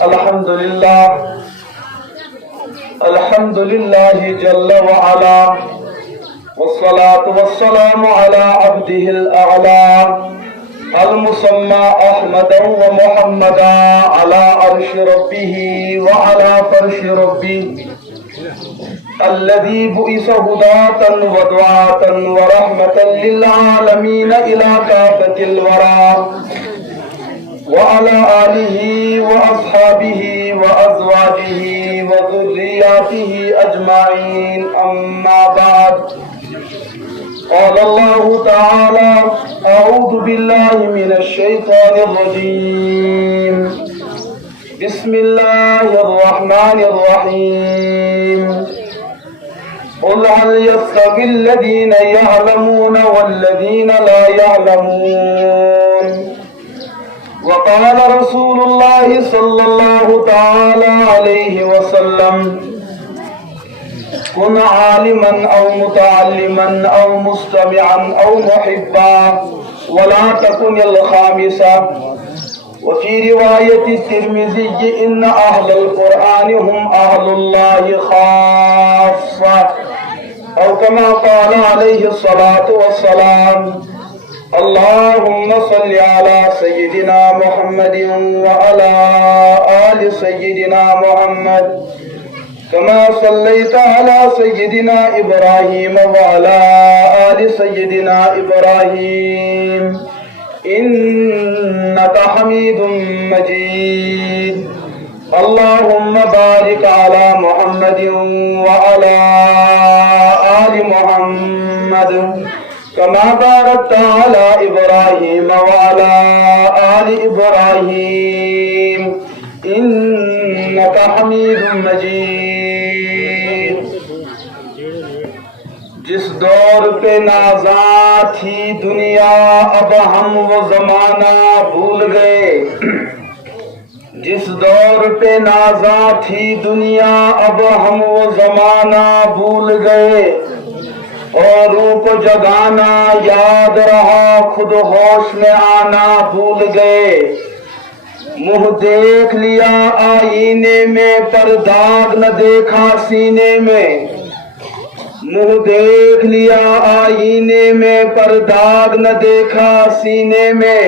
الحمد لله جل وعلا، والصلاة والسلام على عبده الأعلى المسمى أحمدا ومحمدا على عرش ربه وعلى فرش ربه الذي بئس هداة ودعاة ورحمة للعالمين إلى كافة الورى، وعلى آله وأصحابه وأزواجه وذرياته أجمعين، أما بعد. قال الله تعالى: أعوذ بالله من الشيطان الرجيم، بسم الله الرحمن الرحيم. قل هل يستوي الذين يعلمون والذين لا يعلمون؟ وقال رسول الله صلى الله تعالى عليه وسلم: كن عالما أو متعلما أو مستمعا أو محبا ولا تكن الخامسة. وفي رواية الترمذي: إن أهل القرآن هم أهل الله خاصة، أو كما قال عليه الصلاة والسلام. اللهم صل على سيدنا محمد وعلى آل سيدنا محمد كما صليت على سيدنا إبراهيم وعلى آل سيدنا إبراهيم إنك حميد مجيد. اللهم بارك على محمد وعلى آل محمد كما باركت على إبراهيم وعلى آل إبراهيم إنك حميد مجيد. جس دور پہ نازاں تھی دنیا اب ہم وہ زمانہ بھول گئے. جس دور پہ نازاں تھی دنیا اب ہم وہ زمانہ بھول گئے. اور روپ جگانا یاد رہا خود ہوش میں آنا بھول گئے. منہ دیکھ لیا آئینے میں پر داغ نہ دیکھا سینے میں. منہ دیکھ لیا آئینے میں پر داغ نہ دیکھا سینے میں.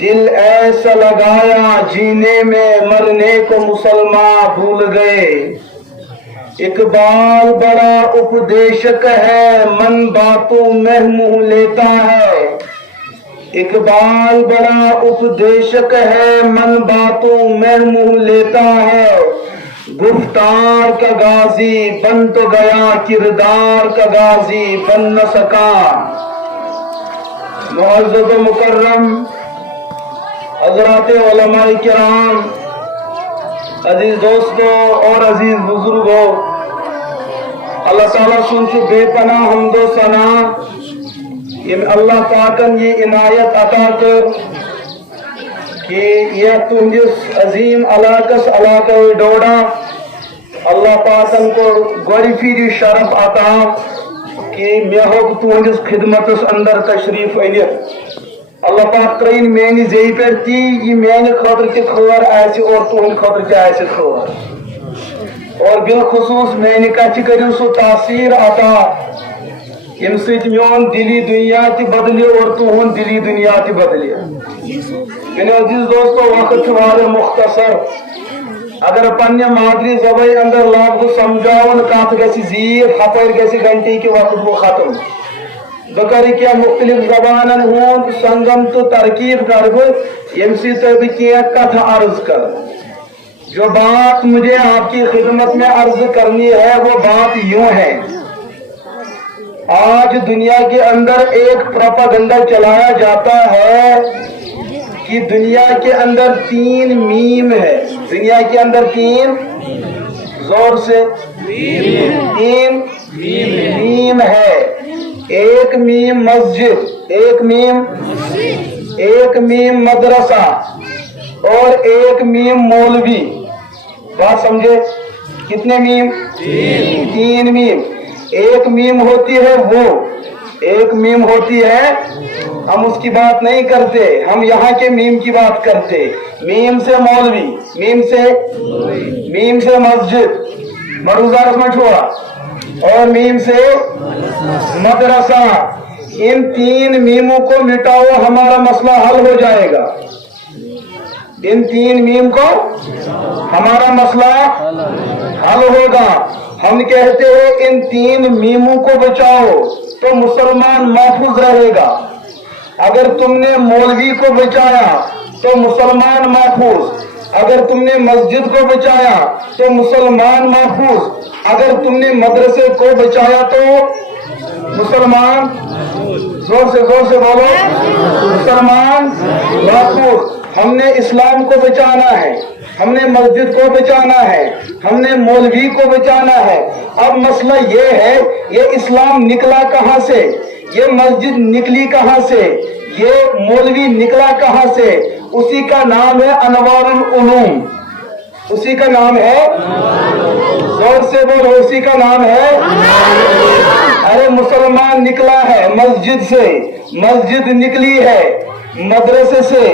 دل ایسا لگایا جینے میں مرنے کو مسلمان بھول گئے. اقبال بڑا اپدیشک ہے من باتوں میں منہ لیتا ہے. اقبال بڑا اپدیشک ہے من باتوں میں منہ لیتا ہے. گفتار کا غازی بن تو گیا کردار کا غازی بن نہ سکا. معزز و مکرم حضرات علماء کرام، عزیز دوستوں اور عزیز بزرگوں، اللہ تعالیٰ سنچ بے پناہ حمد و ثنا یم اللہ پاکن یہ عنایت عطا کر کہ یہ تہندس عظیم علاقس علاقہ ڈوڈا اللہ پاکن کو گوڑی پھیری شرف عطا کہ میں ہوگ تہندس خدمتس اندر تشریف انت. اللہ پاک ترین میانی زی پر تی یہ میانی خاطر کی خبر ایسی اور تہند خاطر کی ایسی خبر. اور بالخصوص میانی کچھ کرو سو تاثیر عطا یم سیت میون دلی دنیا تی بدلی اور تہند دلی دنیا تی بدلی. میرے عزیز دوستو، وقت وارے مختصر. اگر پنہ مادری زبان اندر لفظ سمجھاون کت گژھِ زیر ہپر گژھِ گھنٹی کے وقت وہ ختم. بہ کر کیا مختلف زبانن ہند سنگم تو ترکیب کر یم سی بہ کی کتھ عرض کر. جو بات مجھے آپ کی خدمت میں عرض کرنی ہے وہ بات یوں ہے. آج دنیا کے اندر ایک پروپیگنڈا چلایا جاتا ہے کہ دنیا کے اندر 3 میم ہے. دنیا کے اندر 3 زور سے 3 میم ہے. ایک میم مسجد، ایک میم مدرسہ اور ایک میم مولوی. بات سمجھے؟ کتنے میم؟ 3 میم. ایک میم ہوتی ہے وہ، ایک میم ہوتی ہے ہم اس کی بات نہیں کرتے، ہم یہاں کے میم کی بات کرتے. میم سے مولوی، میم سے مسجد مروزہ رسم چھوڑا، اور میم سے مدرسہ. ان تین میموں کو مٹاؤ، ہمارا مسئلہ حل ہو جائے گا. ان تین میم کو ہمارا مسئلہ حل ہوگا. ہم کہتے ہیں ان تین میموں کو بچاؤ تو مسلمان محفوظ رہے گا. اگر تم نے مولوی کو بچایا تو مسلمان محفوظ، اگر تم نے مسجد کو بچایا تو مسلمان محفوظ، اگر تم نے مدرسے کو بچایا تو مسلمان، زور سے بولو، مسلمان محفوظ. ہم نے اسلام کو بچانا ہے، ہم نے مسجد کو بچانا ہے، ہم نے مولوی کو بچانا ہے. اب مسئلہ یہ ہے، یہ اسلام نکلا کہاں سے، یہ مسجد نکلی کہاں سے، یہ مولوی نکلا کہاں سے؟ اسی کا نام ہے انوار العلوم. اسی کا نام ہے، زور سے بولو، اسی کا نام ہے. ارے مسلمان نکلا ہے مسجد سے، مسجد نکلی ہے مدرسے سے.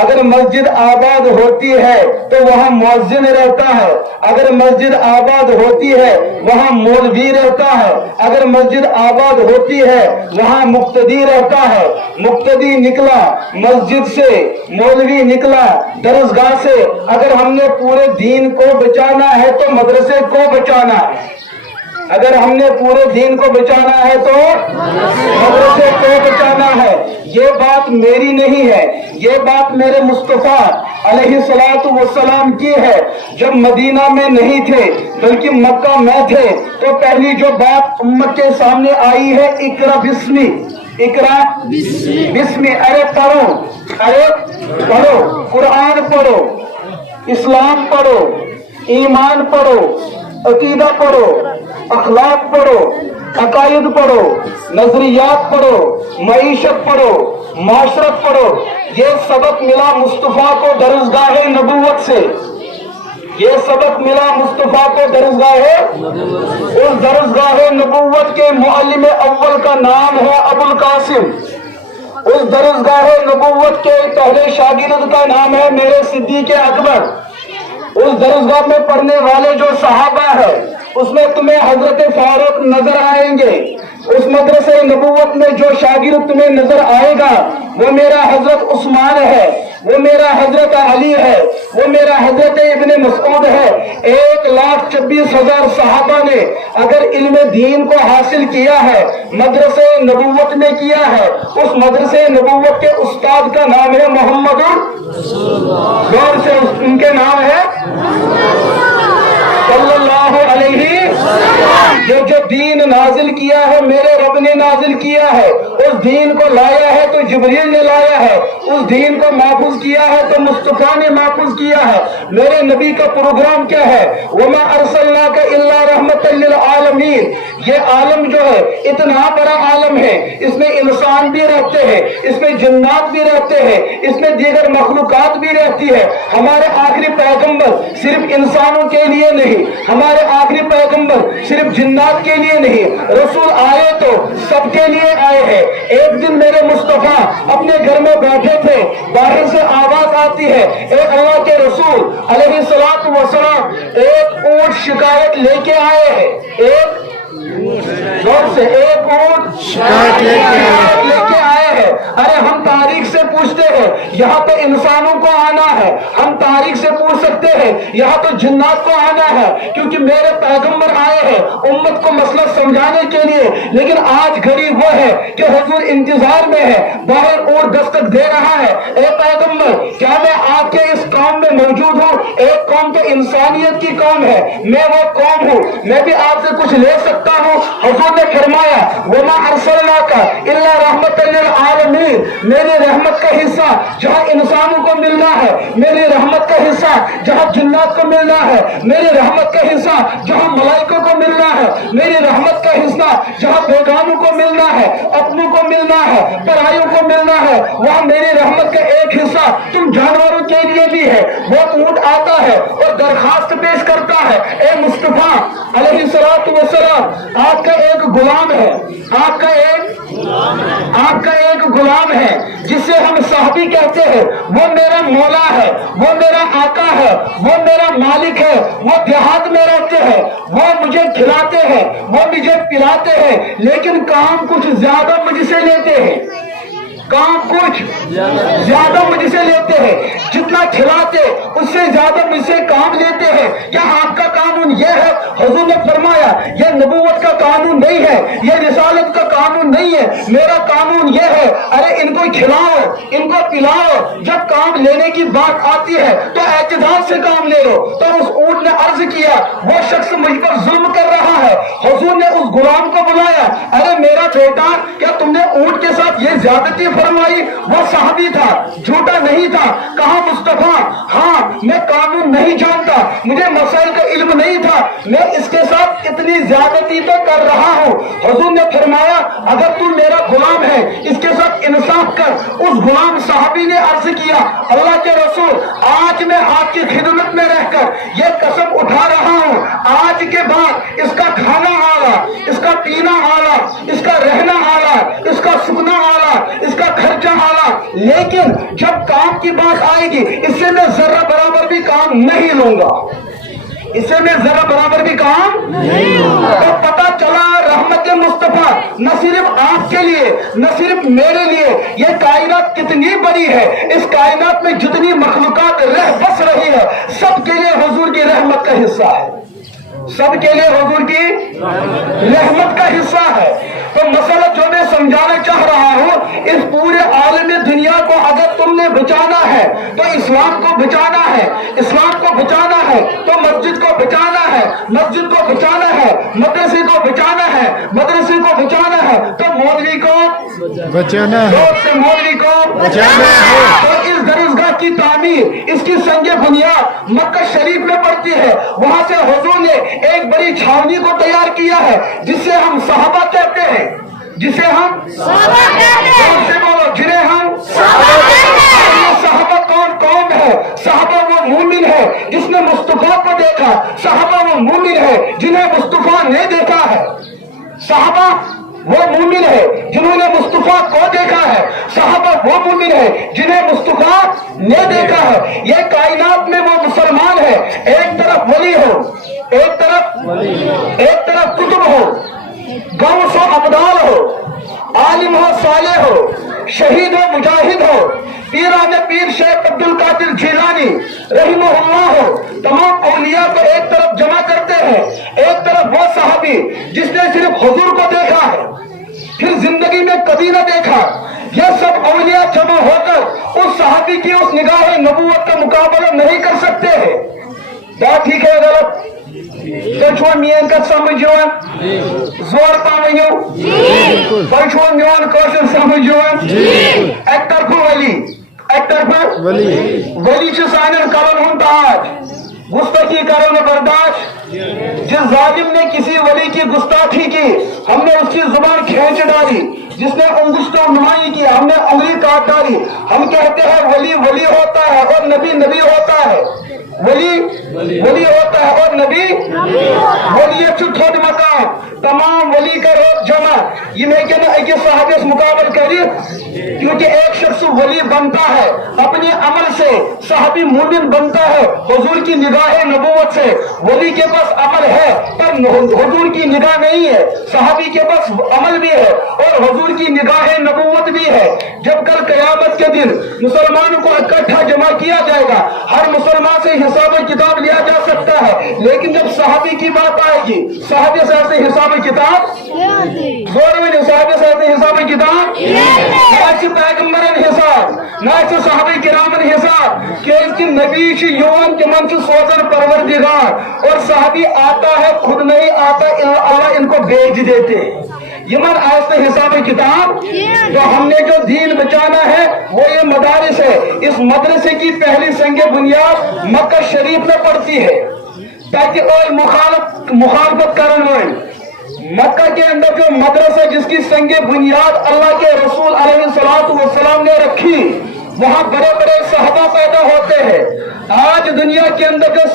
اگر مسجد آباد ہوتی ہے تو وہاں مؤذن رہتا ہے، اگر مسجد آباد ہوتی ہے وہاں مولوی رہتا ہے، اگر مسجد آباد ہوتی ہے وہاں مقتدی رہتا ہے. مقتدی نکلا مسجد سے، مولوی نکلا درسگاہ سے. اگر ہم نے پورے دین کو بچانا ہے تو مدرسے کو بچانا ہے، اگر ہم نے پورے دین کو بچانا ہے تو مدرسے کو بچانا ہے. یہ بات میری نہیں ہے، یہ بات میرے مصطفیٰ علیہ الصلوۃ والسلام کی ہے. جب مدینہ میں نہیں تھے بلکہ مکہ میں تھے تو پہلی جو بات امت کے سامنے آئی ہے، اقرا بسمی، اقرا بسمی. ارے پڑھو، قرآن پڑھو، اسلام پڑھو، ایمان پڑھو، عقیدہ پڑھو، اخلاق پڑھو، عقائد پڑھو، نظریات پڑھو، معیشت پڑھو، معاشرت پڑھو. یہ سبق ملا مصطفیٰ کو درسگاہ نبوت سے، یہ سبق ملا مصطفیٰ کو درسگاہ، اس درسگاہ نبوت کے معلم اول کا نام ہے ابو القاسم. اس درسگاہ نبوت کے پہلے شاگرد کا نام ہے میرے صدیق اکبر. اس درسگاہ میں پڑھنے والے جو صحابہ ہیں اس میں تمہیں حضرت فاروق نظر آئیں گے. اس مدرسے نبوت میں جو شاگرد تمہیں نظر آئے گا وہ میرا حضرت عثمان ہے، وہ میرا حضرت علی ہے، وہ میرا حضرت ابن مسعود ہے. 1,26,000 صحابہ نے اگر علم دین کو حاصل کیا ہے مدرسے نبوت میں کیا ہے. اس مدرسے نبوت کے استاد کا نام ہے محمد، غور سے ان کے نام ہے صلی اللہ علیہ. یہ جو دین نازل کیا ہے میرے رب نے نازل کیا ہے. اس دین کو لایا ہے تو جبریل نے لایا ہے، اس دین کو محفوظ کیا ہے تو مصطفیٰ نے محفوظ کیا ہے. میرے نبی کا پروگرام کیا ہے؟ وَمَا أَرْسَلْنَاكَ إِلَّا رَحْمَةً لِّلْعَالَمِينَ. یہ عالم جو ہے اتنا بڑا عالم ہے، اس میں انسان بھی رہتے ہیں، اس میں جنات بھی رہتے ہیں، اس میں دیگر مخلوقات بھی رہتی ہے. ہمارے آخری پیغمبر صرف انسانوں کے لیے نہیں، ہمارے آخری پیغمبر صرف جنات کے لیے نہیں، رسول آئے تو سب کے لیے آئے ہیں. ایک دن میرے مصطفیٰ اپنے گھر میں بیٹھے تھے، باہر سے آواز آتی ہے، اے اللہ کے رسول علیہ الصلوۃ والسلام ایک اونٹ شکایت لے کے آئے ہیں. ایک اونٹ شکایت لے کے آئے ہیں. ارے ہم تاریخ سے پوچھتے ہیں، یہاں تو انسانوں کو آنا ہے. ہم تاریخ سے پوچھ سکتے ہیں، یہاں تو جنات کو آنا ہے، کیونکہ میرے پیغمبر آئے ہیں امت کو مسئلہ سمجھانے کے لیے. لیکن آج گھڑی وہ ہے کہ حضور انتظار میں ہے، باہر اونٹ دستک دے رہا ہے. اے پیغمبر کیا میں آپ کے اس قوم میں موجود ہوں؟ ایک قوم تو انسانیت کی قوم ہے، میں وہ قوم ہوں، میں بھی آپ سے کچھ لے سکتا ہوں. حضور نے فرمایا وَمَا أَرْسَلْنَاكَ إِلَّا رَحْمَةً لِّلْعَالَمِينَ. میرے رحمت کا حصہ جہاں انسانوں کو ملنا ہے، میری رحمت کا حصہ جہاں جنات کو ملنا ہے، میری رحمت کا حصہ جہاں ملائکوں کو ملنا ہے، میری رحمت کا حصہ جہاں بیگانوں کو ملنا ہے، اپنوں کو ملنا ہے، پرائیوں کو ملنا ہے، وہاں میری رحمت کا ایک حصہ تم جانوروں کے لیے بھی ہے. وہ اونٹ آتا ہے اور درخواست پیش کرتا ہے، اے مصطفیٰ علیہ الصلوۃ والسلام آپ کا ایک غلام ہے، آپ کا ایک آپ کا ایک غلام ہے جسے ہم صحابی کہتے ہیں، وہ میرا مولا ہے، وہ میرا آقا ہے، وہ میرا مالک ہے، وہ دیہات میں رہتے ہیں، وہ مجھے کھلاتے ہیں، وہ مجھے پلاتے ہیں، لیکن کام کچھ زیادہ مجھ سے لیتے ہیں، کام کچھ زیادہ مجھ سے لیتے ہیں، جتنا کھلاتے اس سے زیادہ مجھ سے کام لیتے ہیں۔ کیا آپ کا قانون یہ ہے؟ حضور نے فرمایا یہ نبوت کا قانون نہیں ہے، یہ رسالت کا قانون نہیں ہے، میرا قانون یہ ہے، ارے ان کو کھلاؤ، ان کو پلاؤ، جب کام لینے کی بات آتی ہے تو اعتدال سے کام لے لو۔ تو اس اونٹ نے عرض کیا وہ شخص مجھ پر ظلم کر رہا ہے۔ حضور نے اس غلام کو بلایا، ارے میرا بیٹا کیا تم نے اونٹ کے ساتھ یہ زیادتی فرمائی؟ وہ صحابی تھا، جھوٹا نہیں تھا۔ کہا مصطفیٰ ہاں میں قانون نہیں جانتا، مجھے مسائل کا علم نہیں تھا، میں اس کے ساتھ اتنی زیادتی تو کر رہا ہوں۔ حضور نے فرمایا اگر تو میرا غلام ہے اس کے ساتھ انصاف کر۔ اس غلام صحابی نے عرض کیا اللہ کے رسول آج میں آپ کی خدمت میں رہ کر یہ قسم اٹھا رہا ہوں آج کے بعد اس کا کھانا اعلیٰ، اس کا پینا اعلیٰ، اس کا رہنا اعلیٰ، اس کا سکنا اعلیٰ، اس کا خرچہ اعلیٰ، لیکن جب کام کی بات آئے گی اس سے میں ذرہ برابر بھی کام نہیں لوں گا، اس سے میں ذرا برابر بھی کام نہیں لوں۔ تو پتا چلا رحمت مصطفیٰ نہ صرف آپ کے لیے نہ صرف میرے لیے، یہ کائنات کتنی بڑی ہے، اس کائنات میں جتنی مخلوقات رہ بس رہی ہے سب کے لیے حضور کی رحمت کا حصہ ہے، سب کے لیے حضور کی رحمت کا حصہ ہے۔ تو مسئلہ جو میں سمجھانا چاہ رہا ہوں، اس پورے عالم دنیا کو اگر تم نے بچانا ہے تو اسلام کو بچانا ہے، اسلام کو بچانا ہے تو مسجد کو بچانا ہے، مسجد کو بچانا ہے، مدرسے کو بچانا ہے، مدرسے کو بچانا ہے تو مولوی کو بچانا ہے، مولوی کو بچانا ہے۔ تو اس درسگاہ کی تعمیر، اس کی سنگ بنیاد مکہ شریف میں پڑتی ہے، وہاں سے حضور نے ایک بڑی چھاونی کو تیار کیا ہے جسے ہم صحابہ کہتے ہیں، جسے ہم صحابہ کہتے ہیں، سے بولو جنہیں ہم صحابہ کہتے ہیں۔ صحابہ کون قوم ہے؟ صحابہ وہ مومن ہے جس نے مصطفیٰ کو دیکھا، صحابہ وہ مومن ہے جنہیں مصطفیٰ نے دیکھا ہے، صحابہ وہ مومن ہے جنہوں نے مصطفیٰ کو دیکھا ہے، صحابہ وہ مومن ہے جنہیں مصطفیٰ نے دیکھا ہے۔ یہ کائنات میں وہ مسلمان ہے، ایک طرف ولی ہو، ایک طرف کتب ہو، غوث و ابدال ہو، عالم ہو، صالح ہو، شہید ہو، مجاہد ہو، پیران پیر شیخ عبد القادر جیلانی رحمہ اللہ ہو، تمام اولیاء کو ایک طرف جمع کرتے ہیں، ایک طرف وہ صحابی جس نے صرف حضور کو دیکھا ہے پھر زندگی میں کبھی نہ دیکھا، یہ سب اولیاء جمع ہو کر اس صحابی کی اس نگاہ نبوت کا مقابلہ نہیں کر سکتے ہیں۔ بات ٹھیک ہے غلط؟ تُہۍ مین کتھ سمجھان زور پانو تُہۍ میون کوشش سمجھان ایک طرف ولی، ایک طرف ولی سانن کلن ہند تاج، گستاخی کرو نہ برداشت۔ جس ظالم نے کسی ولی کی گستاخی کی ہم نے اس کی زبان کھینچ ڈالی، جس نے انگشتوں نمائی کی ہم نے انگلی کاٹ ڈالی۔ ہم کہتے ہیں ولی ولی ہوتا ہے اور نبی نبی ہوتا ہے، ولی ولی ہوتا ہے اور نبی ولیت سے تھوڑ مقام، تمام ولی کا روز جمع یہ میں کہنا ایک صحابی مقابل کری، کیونکہ ایک شخص ولی بنتا ہے اپنے عمل سے، صحابی مومن بنتا ہے حضور کی نگاہ نبوت سے۔ ولی کے پاس عمل ہے پر حضور کی نگاہ نہیں ہے، صحابی کے پاس عمل بھی ہے اور حضور کی نگاہ نبوت بھی ہے۔ جب کل قیامت کے دن مسلمانوں کو اکٹھا جمع کیا جائے گا، ہر مسلمان سے حساب کتاب لیا جا سکتا ہے، لیکن جب صحابی کی بات آئے گی صحابی سے حساب کتاب زور میں صحابی سے حساب کتاب نہ پیغمبرن حساب نہ صحابہ کرامن حساب، کہ نبی یون تمن سوزن پروردگار اور صحابی آتا ہے خود نہیں آتا، اللہ ان کو بھیج دیتے یمن آج حساب کتاب۔ تو ہم نے جو دین بچانا ہے وہ یہ مدارس ہے، اس مدرسے کی پہلی سنگ بنیاد مکہ شریف میں پڑتی ہے تاکہ مخالفت کرن وال مکہ کے اندر جو مدرسہ جس کی سنگ بنیاد اللہ کے رسول علیہ السلام نے رکھی وہاں بڑے بڑے صحابہ پیدا ہوتے ہیں. آج دنیا کے اندر جو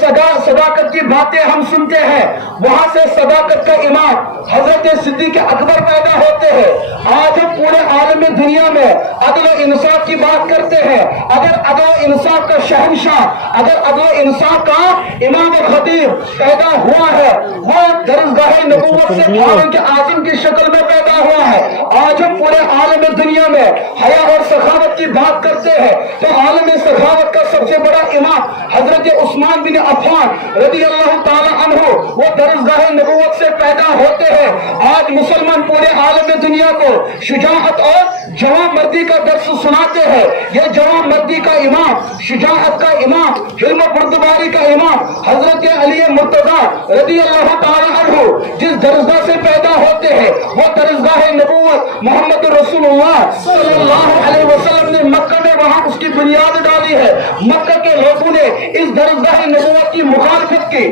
صداقت کی باتیں ہم سنتے ہیں وہاں سے صداقت کا امام حضرت صدیق اکبر پیدا ہوتے ہیں. آج ہم پورے عالم دنیا میں عدل و انصاف کی بات کرتے ہیں. اگر عدل و انصاف کا شہنشاہ، اگر عدل و انصاف کا امام و خطیب پیدا ہوا ہے وہ درسگاہ نبوت سے فاروق اعظم کی شکل میں پیدا ہوا ہے. آج ہم پورے عالم دنیا میں حیا اور سخاوت کی بات کرتے ہیں تو عالم سخاوت کا سب سے بڑا امام حضرت عثمان بن عفان رضی اللہ تعالی عنہ وہ درسگاہ نبوت سے پیدا ہوتے ہیں. آج مسلمان پورے عالم دنیا کو شجاعت اور جوان مردی کا درس سناتے ہیں. یہ جوان مردی کا امام، شجاعت کا امام، حلم و بردباری کا امام حضرت علی مرتضی رضی اللہ تعالی عنہ جس درسگاہ سے پیدا ہوتے ہیں وہ درسگاہ نبوت محمد رسول اللہ صلی اللہ علیہ وسلم نے مکہ میں وہاں اس کی بنیاد ڈالی ہے. مکہ کے لوگوں نے اس درسگاہ نبوت کی مخالفت کی.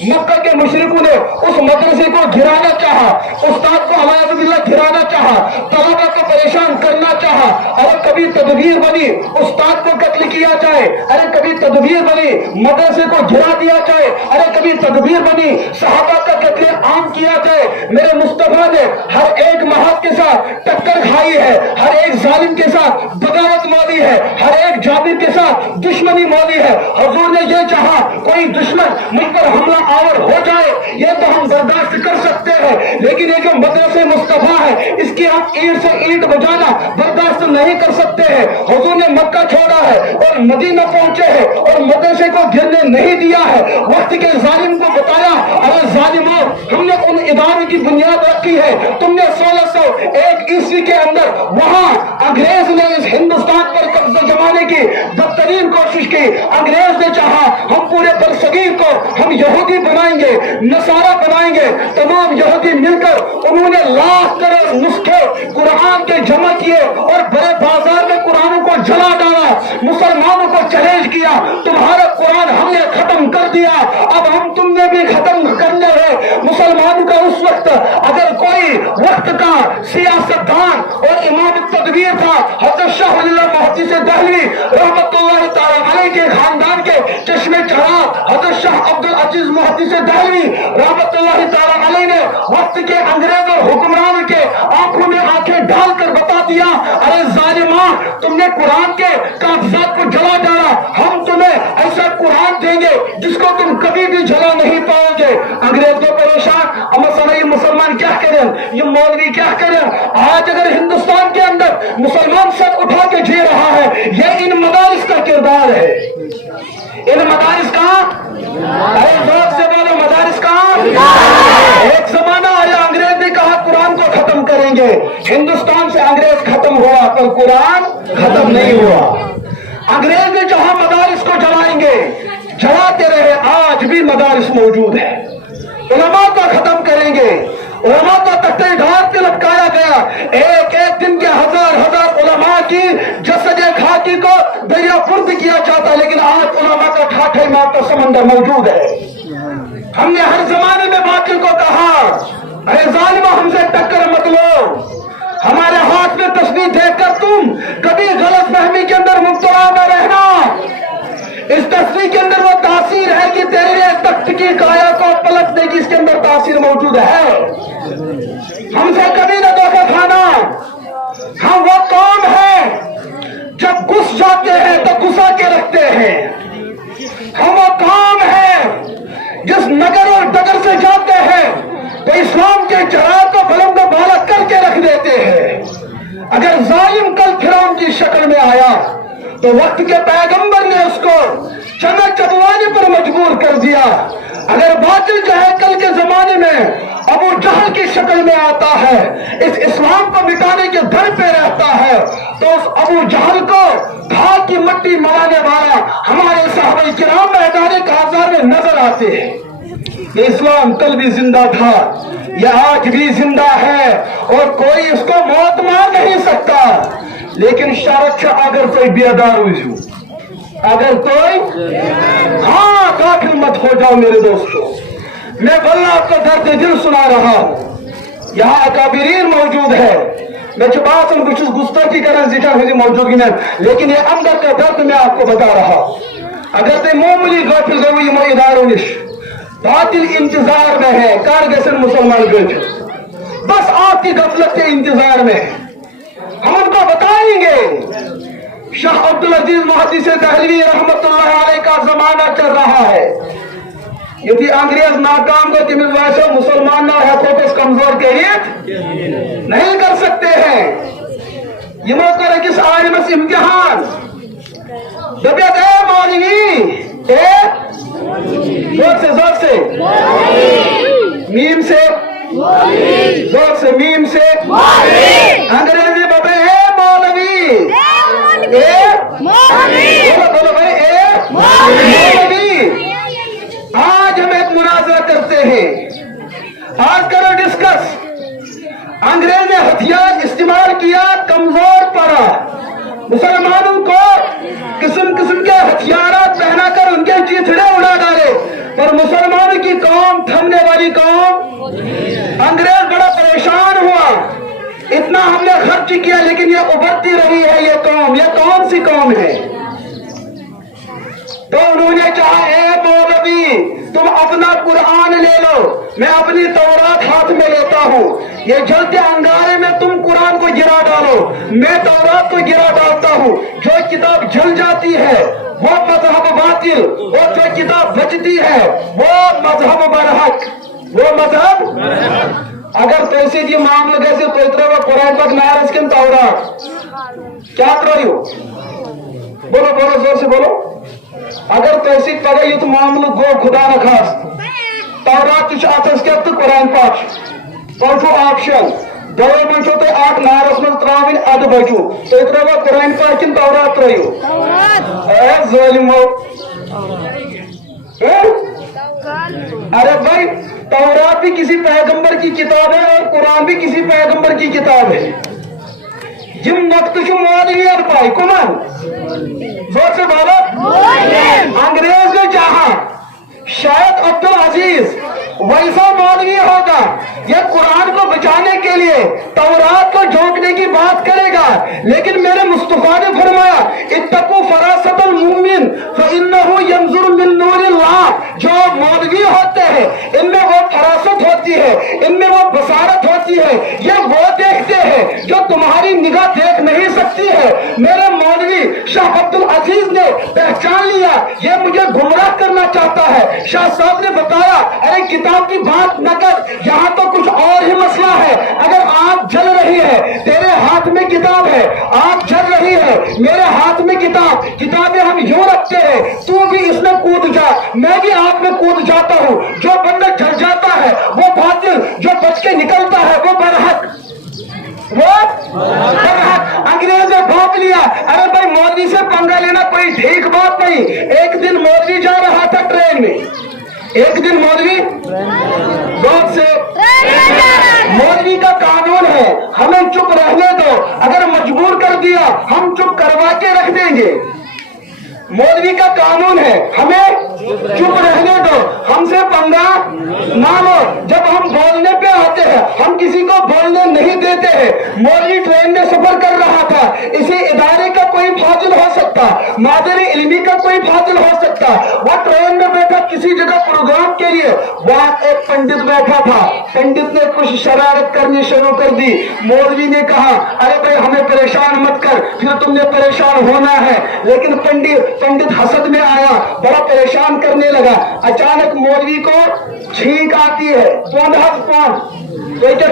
مکہ کے مشرکوں نے اس مدرسے کو گرانا چاہا، استاد کو علیہ باللہ گرانا چاہا، طلبہ کو پریشان کرنا چاہا. اور کبھی تدبیر بنی استاد کو قتل کیا جائے، ارے کبھی تدبیر بنی مدرسے کو گرا دیا جائے، ارے کبھی تدبیر بنی صحابہ کا قتل عام کیا جائے. میرے مصطفیٰ نے ہر ایک محض کے ساتھ ٹکر کھائی ہے، ہر ایک ظالم کے ساتھ بغاوت مولی ہے، ہر ایک جابر کے ساتھ دشمنی مولی ہے. حضور نے یہ چاہا کوئی دشمن مجھ پر حملہ آور ہو جائے یہ تو ہم برداشت کر سکتے ہیں، لیکن یہ جو مدرسے مصطفیٰ ہے اس کی ہم اینٹ سے اینٹ بجانا برداشت نہیں کر سکتے ہیں. حضور نے مکہ چھوڑا ہے اور مدینہ پہنچے ہیں اور مدرسے کو گرنے نہیں دیا ہے. وقت کے ظالم کو بتایا ارے ظالموں ہم نے ان اداروں کی بنیاد رکھی ہے، تم نے 1601 عیسوی کے اندر وہاں انگریز نے اس ہندوستان پر قبضہ جمانے کی بدترین کوشش کی. انگریز نے چاہا ہم پورے برصغیر کو ہم یہودی بنائیں گے، نصارہ بنائیں گے. تمام یہودی مل کر انہوں نے لاکھ کروڑ نسخے قرآن کے جمع کیے اور بڑے بازار میں قرآن کو جلا ڈالا. مسلمانوں کو چیلنج کیا تمہارا قرآن ہم نے ختم کر دیا، اب ہم تم نے بھی ختم کرنے ہیں. مسلمانوں کا اس وقت اگر کوئی وقت کا سیاستدان اور امام تدبیر تھا حضرت شاہ ولی اللہ محدث دہلوی رحمت اللہ تعالی علیہ کے خاندان کے چشمے چراغ حضرت شاہ عبد العزیز محدث دہلوی رحمت اللہ تعالی علیہ نے وقت کے انگریز اور حکمران کے آنکھوں میں آنکھیں ڈال کر بتا دیا ارے ظالمان تم نے قرآن کے کاغذات کو جلا ڈالا، ہم تمہیں ایسا قرآن دیں گے جس کو تم کبھی بھی جلا نہیں پاؤ گے. انگریز کو پریشان اب مسئلہ یہ مسلمان کیا کریں، یہ مولوی کیا کریں. آج اگر ہندوستان کے اندر مسلمان سب اٹھا کے جی رہا ہے یہ ان مدارس کا کردار ہے. ان مدارس کا سے بولو مدارس کا ایک زمانہ آیا انگریز نے کہا قرآن کو ختم کریں گے. ہندوستان سے انگریز ختم ہوا پر قرآن ختم نہیں ہوا. انگریز نے جہاں مدارس کو جلائیں گے جلاتے رہے. آج بھی مدارس موجود ہے. علماء کو ختم کریں گے، علماء کو تختے گھاٹ پہ لٹکایا گیا. ایک ایک دن کے ہزار ہزار علماء کی جسد خاکی کو دریا پرد کیا جاتا، لیکن آج علماء کا ٹھاٹھے موت کا سمندر موجود ہے. ہم نے ہر زمانے میں باطل کو کہا اے ظالمہ ہم سے ٹکر مت لو، ہمارے ہاتھ میں تسبیح دیکھ کر تم کبھی غلط فہمی کے اندر مبتلا نہ رہنا. اس تصویر کے اندر وہ تاثیر ہے کہ تیرے تخت کی کایا کو پلٹ دے گی، اس کے اندر تاثیر موجود ہے. ہم سے کبھی نہ دھوکہ کھانا. ہم وہ قوم ہیں جب گھس جاتے ہیں تو گھسا کے رکھتے ہیں. ہم وہ قوم ہیں جس نگر اور ڈگر سے جاتے ہیں تو اسلام کے چراغ کو بلند و بالا کر کے رکھ دیتے ہیں. اگر ظالم کل فرعون کی شکل میں آیا تو وقت کے پیغمبر نے اس کو چنا چبوانے پر مجبور کر دیا. اگر باطل جو ہے کل کے زمانے میں ابو جہل کی شکل میں آتا ہے، اس اسلام کو مٹانے کے در پہ رہتا ہے، تو اس ابو جہل کو گھاٹ کی مٹی ملانے والا ہمارے صحابہ کرام میدان کاذار میں نظر آتے ہیں. یہ اسلام کل بھی زندہ تھا، یہ آج بھی زندہ ہے اور کوئی اس کو موت مار نہیں سکتا. لیکن شرط اگر کوئی بیدار ہوئی ہو، اگر کوئی ہاں غافل مت ہو جاؤ میرے دوستو. میں واللہ آپ کو درد دل سنا رہا ہوں. یہاں اکابرین موجود ہے، मैं बासन बस गुस्ताखी कर जिठान हज मौजूदगी में, लेकिन ये अंदर का दर्द मैं आपको बता रहा। अगर ते मामूली गाफिल गो यमो इदारों निश बातिल इंतजार में है, कार गसन मुसलमान गज बस आपकी गफलत के इंतजार में। हम उनको बताएंगे शाह अब्दुल अजीज मुहद्दिस दहलवी रहमतुल्लाह अलैह का जमाना चल रहा है। यदि अंग्रेज नाकाम को तमिस बासो मुसलमान ना हेकोकस कमजोर करित नहीं कर सकते हैं। यमो कर अकिस आलिमस इम्तिहान दबियत है मौलवी जोर से मीम से जोर से मीम से अंग्रेजी बता है मौलवी बोलो भाई मौलवी। आज हम एक मुनाजरा करते हैं, आज करो डिस्कस। अंग्रेज ने हथियार इस्तेमाल किया, कमजोर पड़ा, मुसलमानों को किस्म किस्म के हथियार पहनाकर उनके चीथड़े उड़ा डाले, पर मुसलमानों की कौम, थमने वाली कौम, अंग्रेज बड़ा परेशान हुआ। इतना हमने खर्च किया लेकिन ये उभरती रही है ये कौम। ये कौन सी कौम है? तो उन्होंने कहा ए मौलवी तुम अपना कुरान ले लो, मैं अपनी तौरात हाथ में लेता हूँ। ये जलते अंगारे में तुम कुरान को गिरा डालो, मैं तौरात को गिरा डालता हूँ। जो किताब जल जाती है वो मजहब बातिल, और जो किताब बचती है वो मजहब बरहक, वो मजहब। अगर पैसे की मामले कैसे तो इतना कुरान पर नारज के तौरात क्या करो? बोलो बोलो जोर से बोलो। अगर पैसे पड़े तो मामले गो खुदा न खास तौरात अतस क्या तो कुरान पाक बचो ऑप्शन दो बचो तो आप नारस में त्राविन अद बचो तो इतना कुरान पाक किन तौरात त्रयो ज़ालिमो। अरे भाई तौरात भी किसी पैगंबर की किताब है और कुरान भी किसी पैगंबर की किताब है। जिम नक्तशु मौलवी पाई कुमन जोर से बोलो। अंग्रेज ने चाहा शायद अब्दुल अजीज वैसा मौलवी होगा, यह कुरान को बचाने के लिए तौरात को झोंकने की बात करेगा, लेकिन मेरे मुस्तफा ने फरमाया इत्तकू फरासतल मुमिन फइन्नहु यंजुरु मिन नूरिल्लाह। जो मौलवी होते हैं इनमें वो फरासत होती है, इनमें वो बसारत होती है, ये वो देखते हैं जो तुम्हारी निगाह देख नहीं सकती है। मेरे मौलवी शाह अब्दुल अजीज ने पहचान लिया ये मुझे गुमराह करना चाहता है। शाह साहब ने बताया अरे किताब की बात न कर, यहाँ तो कुछ और ही मसला है। अगर आग जल रही है, तेरे हाथ में किताब है, आग जल रही है, मेरे हाथ में किताब, किताबें हम यूं रखते हैं, तू भी इसमें कूद जा, मैं भी आग में कूद जाता हूँ। जो बंदा जल जाता है वो बातिल, जो बच के निकलता है वो बरहक, वो बरहक। अंग्रेज ने भोंक लिया अरे भाई मौलवी से पंगा लेना कोई ठीक बात नहीं। एक दिन मौलवी जा रहा था ट्रेन में, एक दिन मौलवी गौर से, मौलवी का कानून है हमें चुप रहने दो, अगर मजबूर कर दिया हम चुप करवा के रख देंगे। मौलवी का कानून है हमें चुप रहने दो, हमसे पंगा ना लो। जब हम बोलने पे आते हैं हम किसी को बोलने नहीं देते हैं। मौलवी ट्रेन में सफर कर रहा था, इसी इदारे का कोई फाजिल हो सकता, मादरी इल्मी का कोई फाजिल हो सकता। वह ट्रेन में बैठा किसी जगह प्रोग्राम के लिए, वहां एक पंडित बैठा था, पंडित ने कुछ शरारत करनी शुरू कर दी। मौलवी ने कहा अरे भाई हमें परेशान मत कर, फिर तुमने परेशान होना है। लेकिन पंडित हसद में आया, बड़ा परेशान करने लगा। अचानक मौलवी को छींक आती है, कौन हस कौन तो क्या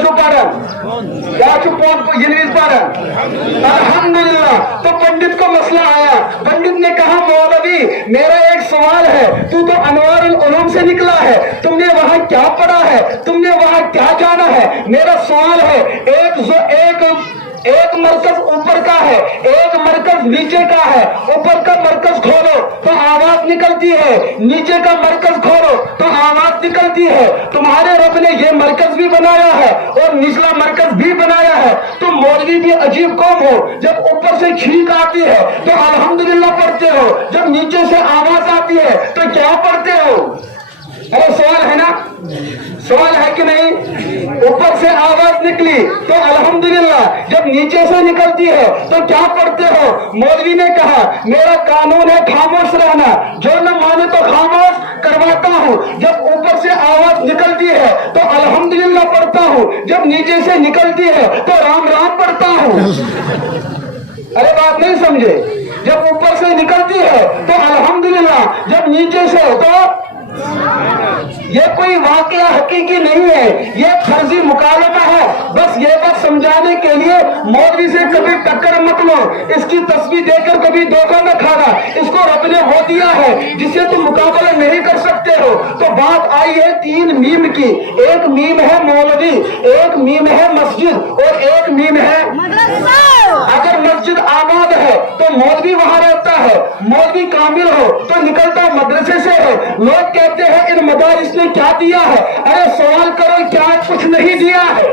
अल्हम्दुलिल्लाह। तो पंडित को मसला आया, पंडित ने कहा मौलवी मेरा एक सवाल है, तू तो अनवारुल उलूम से निकला है, तुमने वहां क्या पढ़ा है, तुमने वहां क्या जाना है? मेरा सवाल है एक मरकज ऊपर का है, एक मरकज नीचे का है। ऊपर का मरकज खोलो तो आवाज निकलती है, नीचे का मरकज खोलो तो आवाज निकलती है। तुम्हारे रब ने ये मरकज भी बनाया है और निचला मरकज भी बनाया है। तुम मौलवी भी अजीब कौम हो, जब ऊपर से छींक आती है तो अल्हम्दुलिल्लाह पढ़ते हो, जब नीचे से आवाज आती है तो क्या पढ़ते हो? अरे सवाल है ना। सवाल है कि नहीं? ऊपर से आवाज निकली तो अल्हम्दुलिल्लाह, जब नीचे से निकलती है तो क्या पढ़ते हो? मौलवी ने कहा मेरा कानून है खामोश रहना, जो न माने तो खामोश करवाता हूँ। जब ऊपर से आवाज निकलती है तो अल्हम्दुलिल्लाह पढ़ता हूँ, जब नीचे से निकलती है तो राम राम पढ़ता हूँ। अरे बात नहीं समझे? जब ऊपर से निकलती है तो अल्हम्दुलिल्लाह, जब नीचे से तो ये कोई वाकया हकीकी नहीं है, ये फर्जी मुकालमा है। बस ये बात समझाने के लिए मौलवी से कभी टक्कर मत लो, इसकी तस्वीर देकर कभी धोखा न खाना, इसको रब ने वो दिया है जिससे तुम मुकाबला नहीं कर सकते हो। तो बात आई है 3 मीम की, एक मीम है मौलवी, एक मीम है मस्जिद और एक मीम है मदरसा। अगर मस्जिद आबाद है तो मौलवी वहां रहता है, मौलवी कामिल हो तो निकलता मदरसे से है। लोग कहते हैं इन मदारिस ने क्या दिया है? अरे सवाल करो, क्या कुछ नहीं दिया है?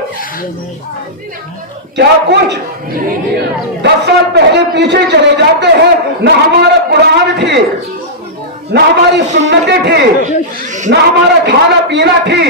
क्या कुछ? 10 साल पहले पीछे चले जाते हैं, न हमारा कुरान थी, न हमारी सुन्नतें थी, न हमारा खाना पीना थी।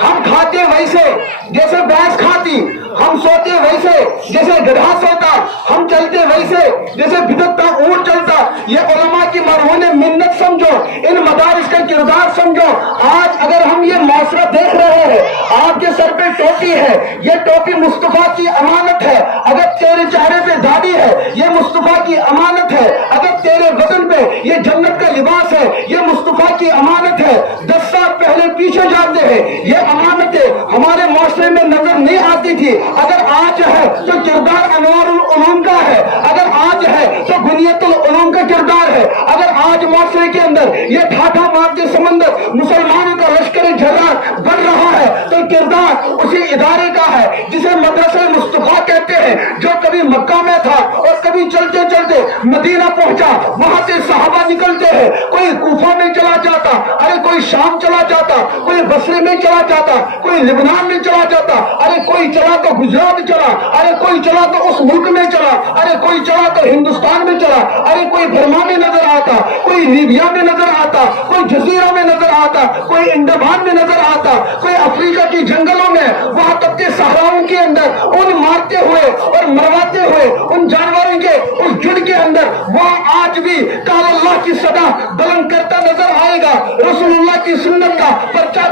हम खाते वैसे जैसे भैंस खाती, हम सोते वैसे जैसे गधा सोता, हम चलते वैसे जैसे बिदकता ऊंट चलता। ये उलमा की मरहून मिन्नत समझो, इन मदारिस का किरदार समझो। आज अगर हम ये माशरा देख रहे हैं, आपके सर पे टोपी है, ये टोपी मुस्तफा की अमानत है। अगर तेरे चेहरे पे दाढ़ी है, ये मुस्तफा की अमानत है। अगर तेरे बदन पे ये जन्नत का लिबास है, ये मुस्तफा की अमानत है। 10 साल पहले पीछे जाते हैं, ये अमानतें हमारे माशरे में नजर नहीं आती थी। अगर आज है तो किरदार अनवारुल उलूम का है, अगर आज है तो गुनियतुल उलूम का किरदार है। अगर आज माशरे के अंदर ये ठाठा मारते समंदर मुसलमानों का लश्कर जर्रार बन रहा है तो किरदार उसी इदारे का है जिसे मदरसा मुस्तफा कहते हैं, जो कभी मक्का में था और कभी चलते चलते मदीना पहुंचा। वहां से सहाबा निकलते हैं, कोई कूफा में चला जाता, अरे कोई शाम चला जाता, कोई बसरे में चला जाता, कोई लिबनान में चला जाता, अरे कोई चला तो गुजरात चला, अरे कोई चला तो उस मुल्क में चला, अरे कोई चला तो हिंदुस्तान में चला, अरे कोई बर्मा में नजर आता, कोई लीबिया में नजर आता, कोई जजीरा में नजर आता, कोई इंडमान में नजर आता, कोई अफ्रीका की जंगलों में, वहां तक के सहराओं के अंदर उन मारते हुए और मरवाते हुए उन जानवरों के उस झुंड के अंदर वहां आज भी काल अल्लाह की सदा बुलंद करता नजर आएगा, रसूलुल्लाह की सुन्नत का प्रचार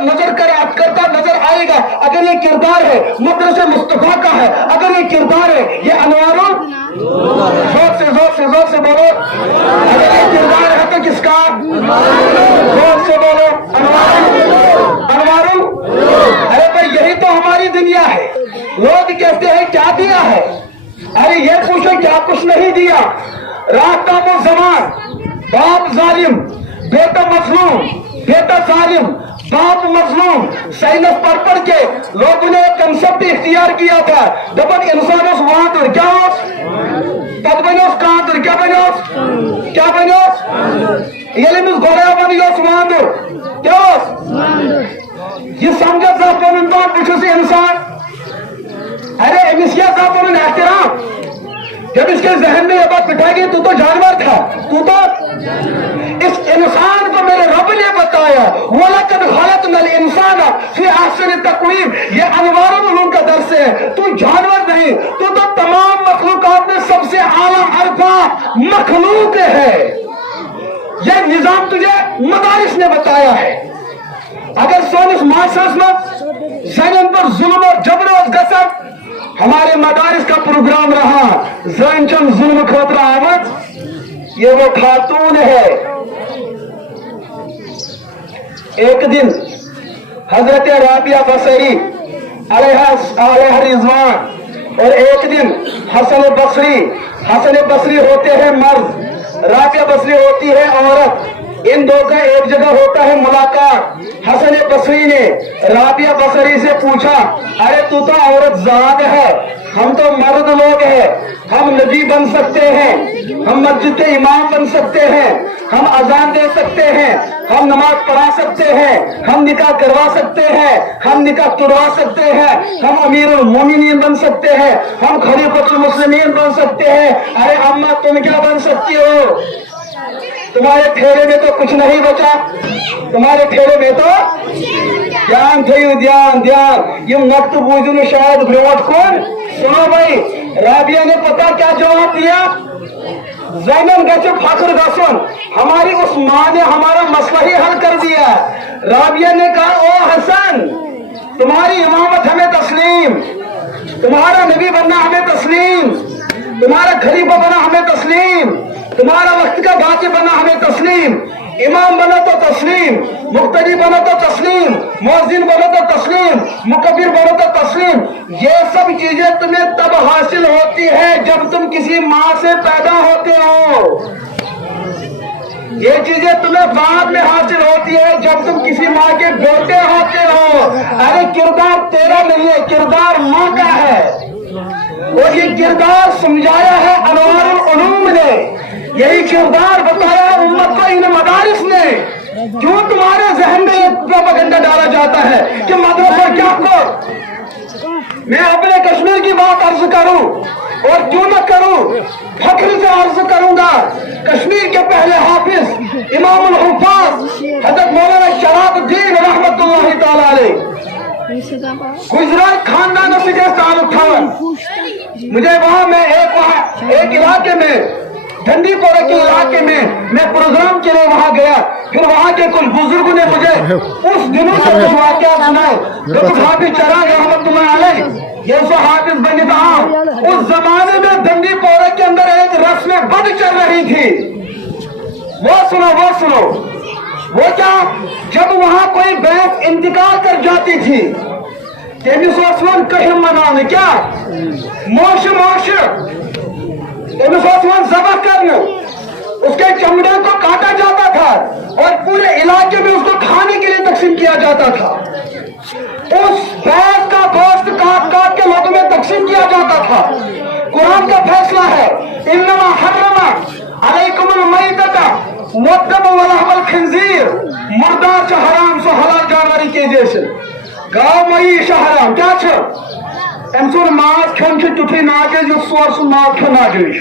करता नजर आएगा। अगर ये किरदार है मदरसा मुस्तफा का है, अगर ये किरदार है ये अनवारुल, जोर से बोलो, अगर ये किरदार है तो किसका? जोर से बोलो, अनवारुल। अरे भाई यही तो हमारी दुनिया है। लोग कहते हैं क्या दिया है? अरे ये पूछो क्या कुछ नहीं दिया। रात का वो जमान, बाप जालिम, बेटा मजलूम, बेटा जालिम, बाप मजलूम। साइंस पढ़ के लोगों ने एक कंसेप्ट इख्तियार किया था, दबन इंसान उस वहां तो क्या पद बनो कहां तो क्या बनो ये गोरा बनो वहां तो क्या ये समझा था पन इंसान। अरे अमिस क्या था पन एहतराम, जब इसके जहन में यह बात बिठाएगी तू तो जानवर था, तू तो इस इंसान को मेरे रब ने बताया वलकद खलकनल इंसान फी अहसनि तक़वीम। ये अनवारुल उलूम का दर्स है। तू जानवर नहीं, तू तो तमाम मखलूकात में सबसे आला अरफा मखलूक है। यह निजाम तुझे मदारिस ने बताया है। अगर सोनिस मास्टर्स में जैन पर जुल्म और जबर और गसब हमारे मदारिस का प्रोग्राम रहा, जैनचंद जुल्म खोतरा आमद, ये वो खातून है। एक दिन हजरत राबिया बसरी अलैहा रिजवान और एक दिन हसन बसरी होते हैं मर्द, राबिया बसरी होती है औरत। इन दो का एक जगह होता है मुलाकात। हसन बसरी ने राबिया बसरी से पूछा, अरे तू तो औरत जात है, हम तो मर्द लोग हैं, हम नबी बन सकते हैं, हम मस्जिद के इमाम बन सकते हैं, हम अजान दे सकते हैं, हम नमाज पढ़ा सकते हैं, हम निकाह करवा सकते हैं, हम निकाह तुड़वा सकते हैं, हम अमीरुल मोमिनीन बन सकते हैं, हम खलीफतुल मुस्लिमीन बन सकते हैं। अरे अम्मा तुम क्या बन सकती हो? तुम्हारे ठेले में तो कुछ नहीं बचा, तुम्हारे ठेले में तो ध्यान थयु ध्यान ध्यान ये वक्त बूझू न शायद ब्रोट कौन। सुनो भाई, राबिया ने पता क्या जवाब दिया, ज़ैनब गचे फख्र गसन, हमारी उस माँ ने हमारा मसला ही हल कर दिया। राबिया ने कहा ओ हसन, तुम्हारी इमामत हमें तस्लीम, तुम्हारा नबी बनना हमें तस्लीम, तुम्हारा खलीफा बना हमें तस्लीम, तुम्हारा वक्त का गाजी बना हमें तस्लीम, इमाम बना तो तस्लीम, मुक्तदी बना तो तस्लीम, मुअज्जिन बना तो तस्लीम, मुकब्बिर बना तो तस्लीम। ये सब चीजें तुम्हें तब हासिल होती है जब तुम किसी माँ से पैदा होते हो। ये चीजें तुम्हें बाद में हासिल होती है जब तुम किसी माँ के बेटे होते हो। अरे किरदार तेरा नहीं है, किरदार माँ का है, और ये किरदार समझाया है अनवारुल उलूम ने, यही किरदार बताया उम्मत को इन मदारिस ने। क्यों तुम्हारे जहन में ये प्रोपेगेंडा डाला जाता है कि मदरसा क्या को। मैं अपने कश्मीर की बात अर्ज करूं और क्यों न करूं, फख्र से अर्ज करूंगा। कश्मीर के पहले हाफिज इमामुल हुफ़ाज़ हज़रत मौलाना शराफुद्दीन रहमतुल्लाहि तआला अलैह गुजरात खानदान से ताल्लुक था। मुझे वहां एक इलाके में धंडीपोरा के इलाके में मैं प्रोग्राम के लिए वहां गया। फिर वहां के कुछ बुजुर्गों ने मुझे उस दिनों का जो वाक़या सुनाए, जो हाफिज चराग रहमतुल्लाह अलैह ये सो हाफिज बने था। उस जमाने में धंडीपोरा के अंदर एक रस्म बद चल रही थी। वो सुनो वो क्या, जब वहां कोई भैंस इंतकाल कर जाती थी तेमिस कहीं मनाने क्या मोश जबह करने, उसके चमड़े को काटा जाता था और पूरे इलाके में उसको खाने के लिए तकसीम किया जाता था। उस भैंस का गोश्त काट काट के लोगों में तकसीम किया जाता था। कुरान का फैसला है इन्नमा हर्रमा अलैकुमुल मैतता वद्दम वलहमुल खिंजीर, मुर्दार छ हराम सो हलाल जानवरी के जैसे गाँव मई हराम क्या छ अमसुन माज खन तुथी नाजिज सोर सु माज खन नाजिज।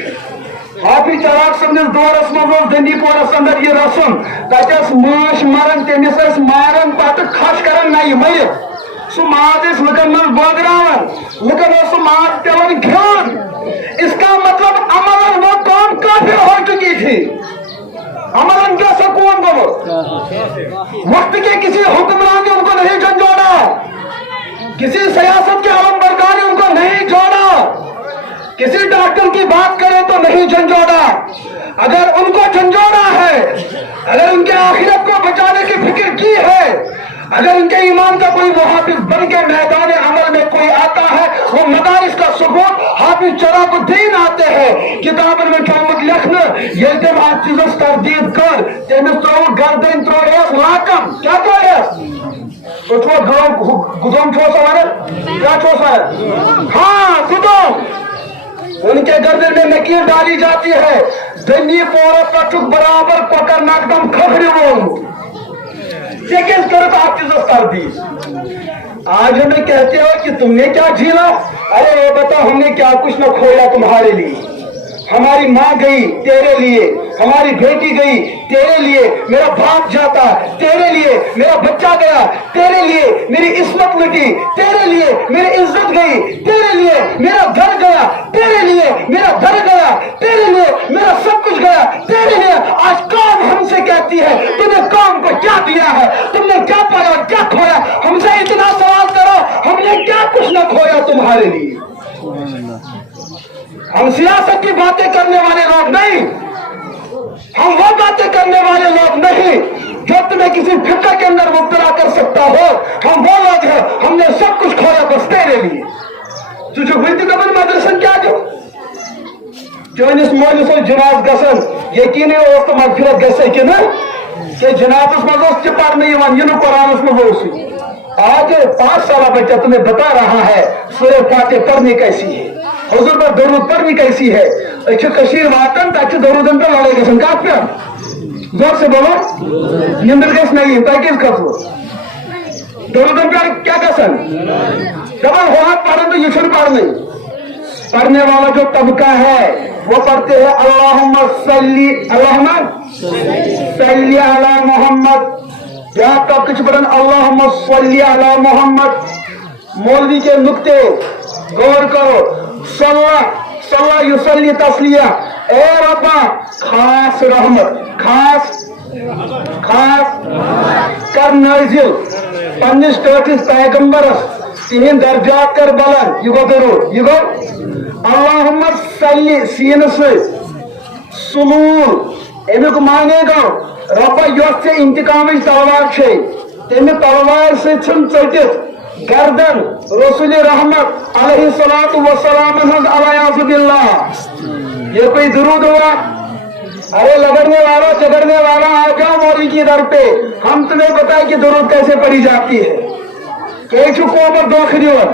हाफिज चराग संदिस दौरस मज धंडीपोरस अंदर ये रसम तस माश मरन तमिस मारन पत खश कर नई मर सह माज लुकन मन बोगरावन लुकन सह माज पेवन खान। इसका मतलब अमलन वो कौम काफिर हो चुकी थी। अमलन का सकून बोलो, वक्त के किसी हुक्मरान ने उनको नहीं झंझोड़ा, किसी सियासत के आलम बरका ने उनको नहीं जोड़ा, किसी डॉक्टर की बात करें तो नहीं झंझोड़ा। अगर उनको झंझोड़ा है, अगर उनके आखिरत को बचाने की फिक्र की है, अगर उनके ईमान का कोई मुहाफिज बन के मैदान अमल में कोई आता है, वो मदारिस का सबूत हाफिज चरागुद्दीन आते हैं किताबन में थोमुत लिखना ये तम अत चीजस तरदीद कर तमिस त्रो गर्दन त्रोस लाकम क्या त्रोस गुदम क्या हाँ गुदम उनके गर्दन में नकीर डाली जाती है। धंडीपोरा पचुक बराबर पकड़ नकदम खबरी वो आज हमें कहते हो कि तुमने क्या झीला। अरे ये बताओ हमने क्या कुछ न खोया तुम्हारे लिए। हमारी माँ गई तेरे लिए, हमारी बेटी गई तेरे लिए, मेरा बाप जाता तेरे लिए, मेरा बच्चा गया तेरे लिए, मेरी इस्मत मिटी तेरे लिए, मेरी इज्जत गई तेरे लिए, मेरा घर गया तेरे लिए, मेरा घर गया तेरे लिए, मेरा सब कुछ गया तेरे लिए। आज कौम हमसे कहती है तुमने कौम को क्या दिया है, तुमने क्या पाया क्या खोया। हमसे इतना सवाल करो हमने क्या कुछ न खोया तुम्हारे लिए। हम सियासत की बातें करने वाले लोग नहीं, हम वो बातें करने वाले लोग नहीं जो तुम्हें किसी फिक्र के अंदर मुब्तला कर सकता हो। हम वो लोग हैं हमने सब कुछ खोया बस तेरे लिए। तुझे हुई थी कबल मदरसन क्या चोनिस मोलिस जनाज गसन यकीन तो मगफिरत गसे कि जनाजस मज पढ़ने इन कुरानस मज। आज 5 साल बच्चा तुम्हें बता रहा है सूरह फातिहा पढ़नी कैसी है, हुजूर पर दरूद पढ़नी कैसी है। कशीर वातन तक दरूदन पर लड़ाई गसन कत पे जोर से बोलो निंदर गस नहीं तक खसो दरूदन पर क्या गसन जब हाथ पढ़न तो ये पढ़ने पढ़ने वाला जो तबका है वो पढ़ते हैं अल्लाहुम्मा सल्ली अल्लाहुम्मा सल्ली अला मोहम्मद या का कुछ बटन अल्लाहुम्मा सल्ली अला मोहम्मद। मौलवी के नुक्ते गौर करो। सल्ला सल्ला युसल्ली तस्लिया, ए रब्बा खास रहमत खास कर नाजिल पन्निस टोटिस पैगंबरस तिहिंद दर्जात कर बुलंद। यह गो दरूद, यह गो अल्लाहुम्मा सल्ली सीन से सुलूल एमुक माने गो रब्बा योस से इंतकाम तलवार छे तेम तलवार से छन चटित गर्दन रसूल रहमत अलैहिस्सलातु वस्सलाम अलैहि बिल्लाह। ये कोई दुरूद हुआ? अरे लगड़ने वाला झगड़ने वाला आ जाओ मौलवी की दर पे, हम तुम्हें बताएं कि दुरूद कैसे पढ़ी जाती है। केचु कोमर दोखरियों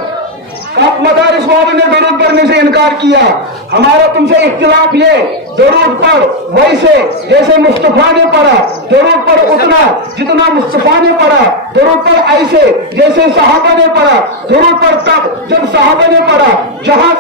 कब मदारिस वालों ने दुरूद पढ़ने से इनकार किया। हमारा तुमसे इख्तिलाफ ये दुरूद पढ़ वैसे जैसे मुस्तफा ने पढ़ा, दुरूद पढ़ उतना जितना मुस्तफा ने पढ़ा, दुरूद पढ़ ऐसे जैसे सहाबा ने पढ़ा, दुरूद पढ़ तब जब सहाबा ने पढ़ा, जहां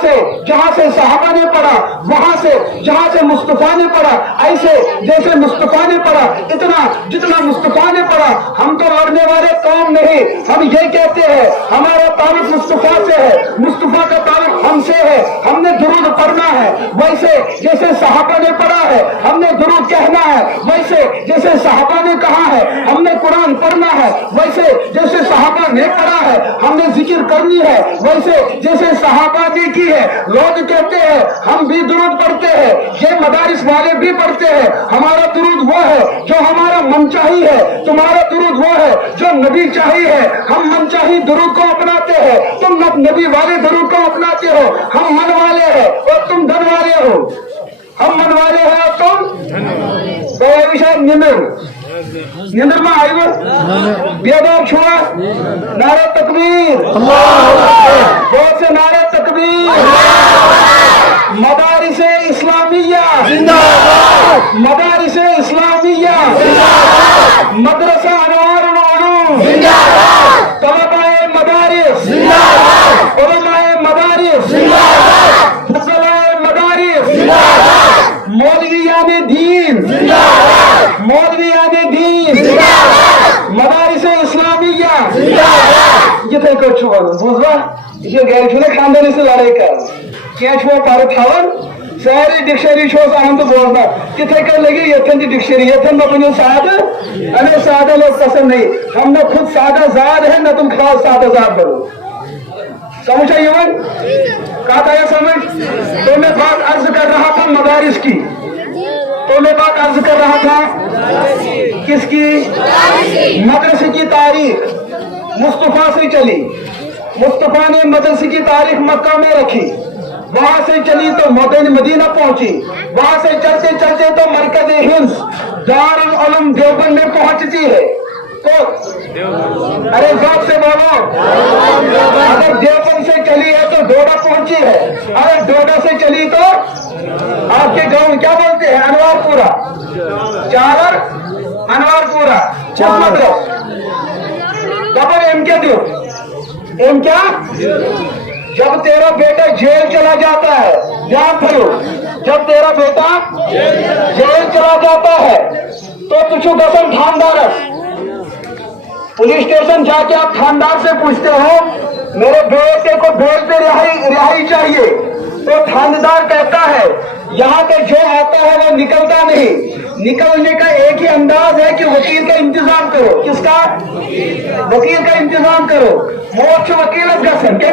से सहाबा ने पढ़ा, वहां से जहां से मुस्तफा ने पढ़ा, ऐसे जैसे मुस्तफा ने पढ़ा, इतना जितना मुस्तफा ने पढ़ा। हम तो लड़ने वाले कौम नहीं, हम ये कहते हैं हमारा ताल्लुक मुस्तफा से है, मुस्तफा का ताल्लुक हमसे है। हमने दुरूद पढ़ना है वैसे जैसे सहाबा ने पढ़ा है, हमने दुरूद कहना है वैसे जैसे सहाबा ने कहा है, हमने कुरान पढ़ना है वैसे जैसे सहाबा ने पढ़ा है, हमने जिक्र करनी है वैसे जैसे सहाबा ने की है। लोग कहते हैं हम भी दुरूद पढ़ते हैं, ये मदारिस वाले भी पढ़ते हैं। हमारा दुरूद वो है जो हमारा मनचाही है, तुम्हारा दुरूद वो है जो नबी चाही है। हम मनचाही दुरूद को अपनाते हैं, तुम नबी वाले दुरूद को अपनाते हो। हम मन वाले हैं और तुम धन वाले हो। हम मन वाले हैं और तुम तो ये विषय निंदर में आई बेदार छुआ नारे तकबीर बहुत से नारे तकबीर। मदारिसे इस्लामिया जिंदाबाद, मदारिसे इस्लामिया जिंदाबाद, मदरसा अनवारुल उलूम जिंदाबाद, तलबाए मदारिस जिंदाबाद, उलमाए मदारिस जिंदाबाद, फुक़हाए मदारिस जिंदाबाद, मौलवियाने दीन जिंदाबाद, मौलवियाने दीन जिंदाबाद, मदारिसे इस्लामिया जिंदाबाद। ये को छुआ बुझवा ये गैर छुने खानदानी से लड़ाई कर क्या छुआ पार थावन सारी डिक्शनरी शो हम तो बोलना किथे कर लगी यथन की डिक्शनरी यथन में बनो सादा अने सादा लोग पसंद नहीं। हम ना खुद सादा जाद है ना तुम खास सादा जाद बनो। समझ आई युवन कहा था ये समझ। तो मैं बात अर्ज कर रहा था मदारिस की, तो मैं बात अर्ज कर रहा था किसकी? मदरसे की तारीख मुस्तफा से चली। मुस्तफा ने मदरसे की तारीख मक्का में रखी, वहां से चली तो मदीना पहुंची, वहां से चलते चलते तो मरकज हिंद दारुल उलूम देवबंद में पहुंचती है। तो अरे जोर से बोलो, अगर देवबंद से चली है तो डोडा पहुंची है, अगर डोडा से चली तो आपके गांव में क्या बोलते हैं अनवारपुरा, चालर अनवारपुरा डबल एम क्या दो एम क्या। जब तेरा बेटा जेल चला जाता है, ध्यान करो, जब तेरा बेटा जेल चला जाता है तो तुझको कसम थानदार पुलिस स्टेशन जाके आप थानदार से पूछते हो मेरे बेटे को बेल पे रिहाई चाहिए, तो थानेदार कहता है यहाँ पे जो आता है वो निकलता नहीं। निकलने का एक ही अंदाज है कि वकील का इंतजाम करो। किसका? वकील का इंतजाम करो। मोक्ष वकील गसन के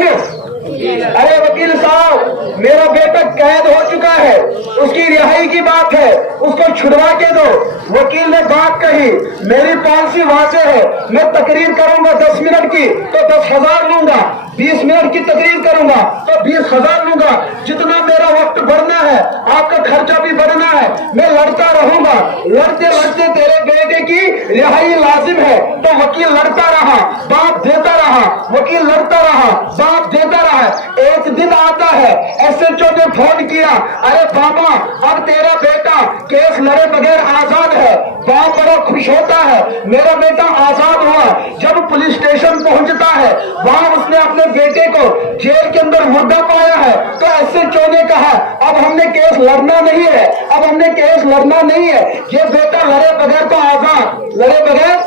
अरे वकील साहब मेरा बेटा कैद हो चुका है, उसकी रिहाई की बात है, उसको छुड़वा के दो। वकील ने बात कही, मेरी पॉलिसी वाज़ेह है, मैं तकरीर करूंगा 10 मिनट की तो 10,000 लूंगा, 20 मिनट की तकरीर करूंगा तो 20,000 लूंगा। जितना मेरा वक्त बढ़ना है आपका खर्चा भी बढ़ना है, मैं लड़ता रहूंगा। लड़ते लड़ते तेरे बेटे की रिहाई लाजिम है। तो वकील लड़ता रहा, बाप देता रहा, वकील लड़ता रहा, बाप देता रहा। एक दिन आता है SHO ने फोन किया, अरे बाबा अब तेरा बेटा केस लड़े बगैर आजाद है। बाप बड़ा खुश होता है, मेरा बेटा आजाद हुआ। जब पुलिस स्टेशन पहुंचता है, वहां उसने अपने बेटे को जेल के अंदर मुर्दा पाया है, तो ऐसे चो ने कहा अब हमने केस लड़ना नहीं है, अब हमने केस लड़ना नहीं है, ये बेटा लड़े बगैर तो आजाद, लड़े बगैर।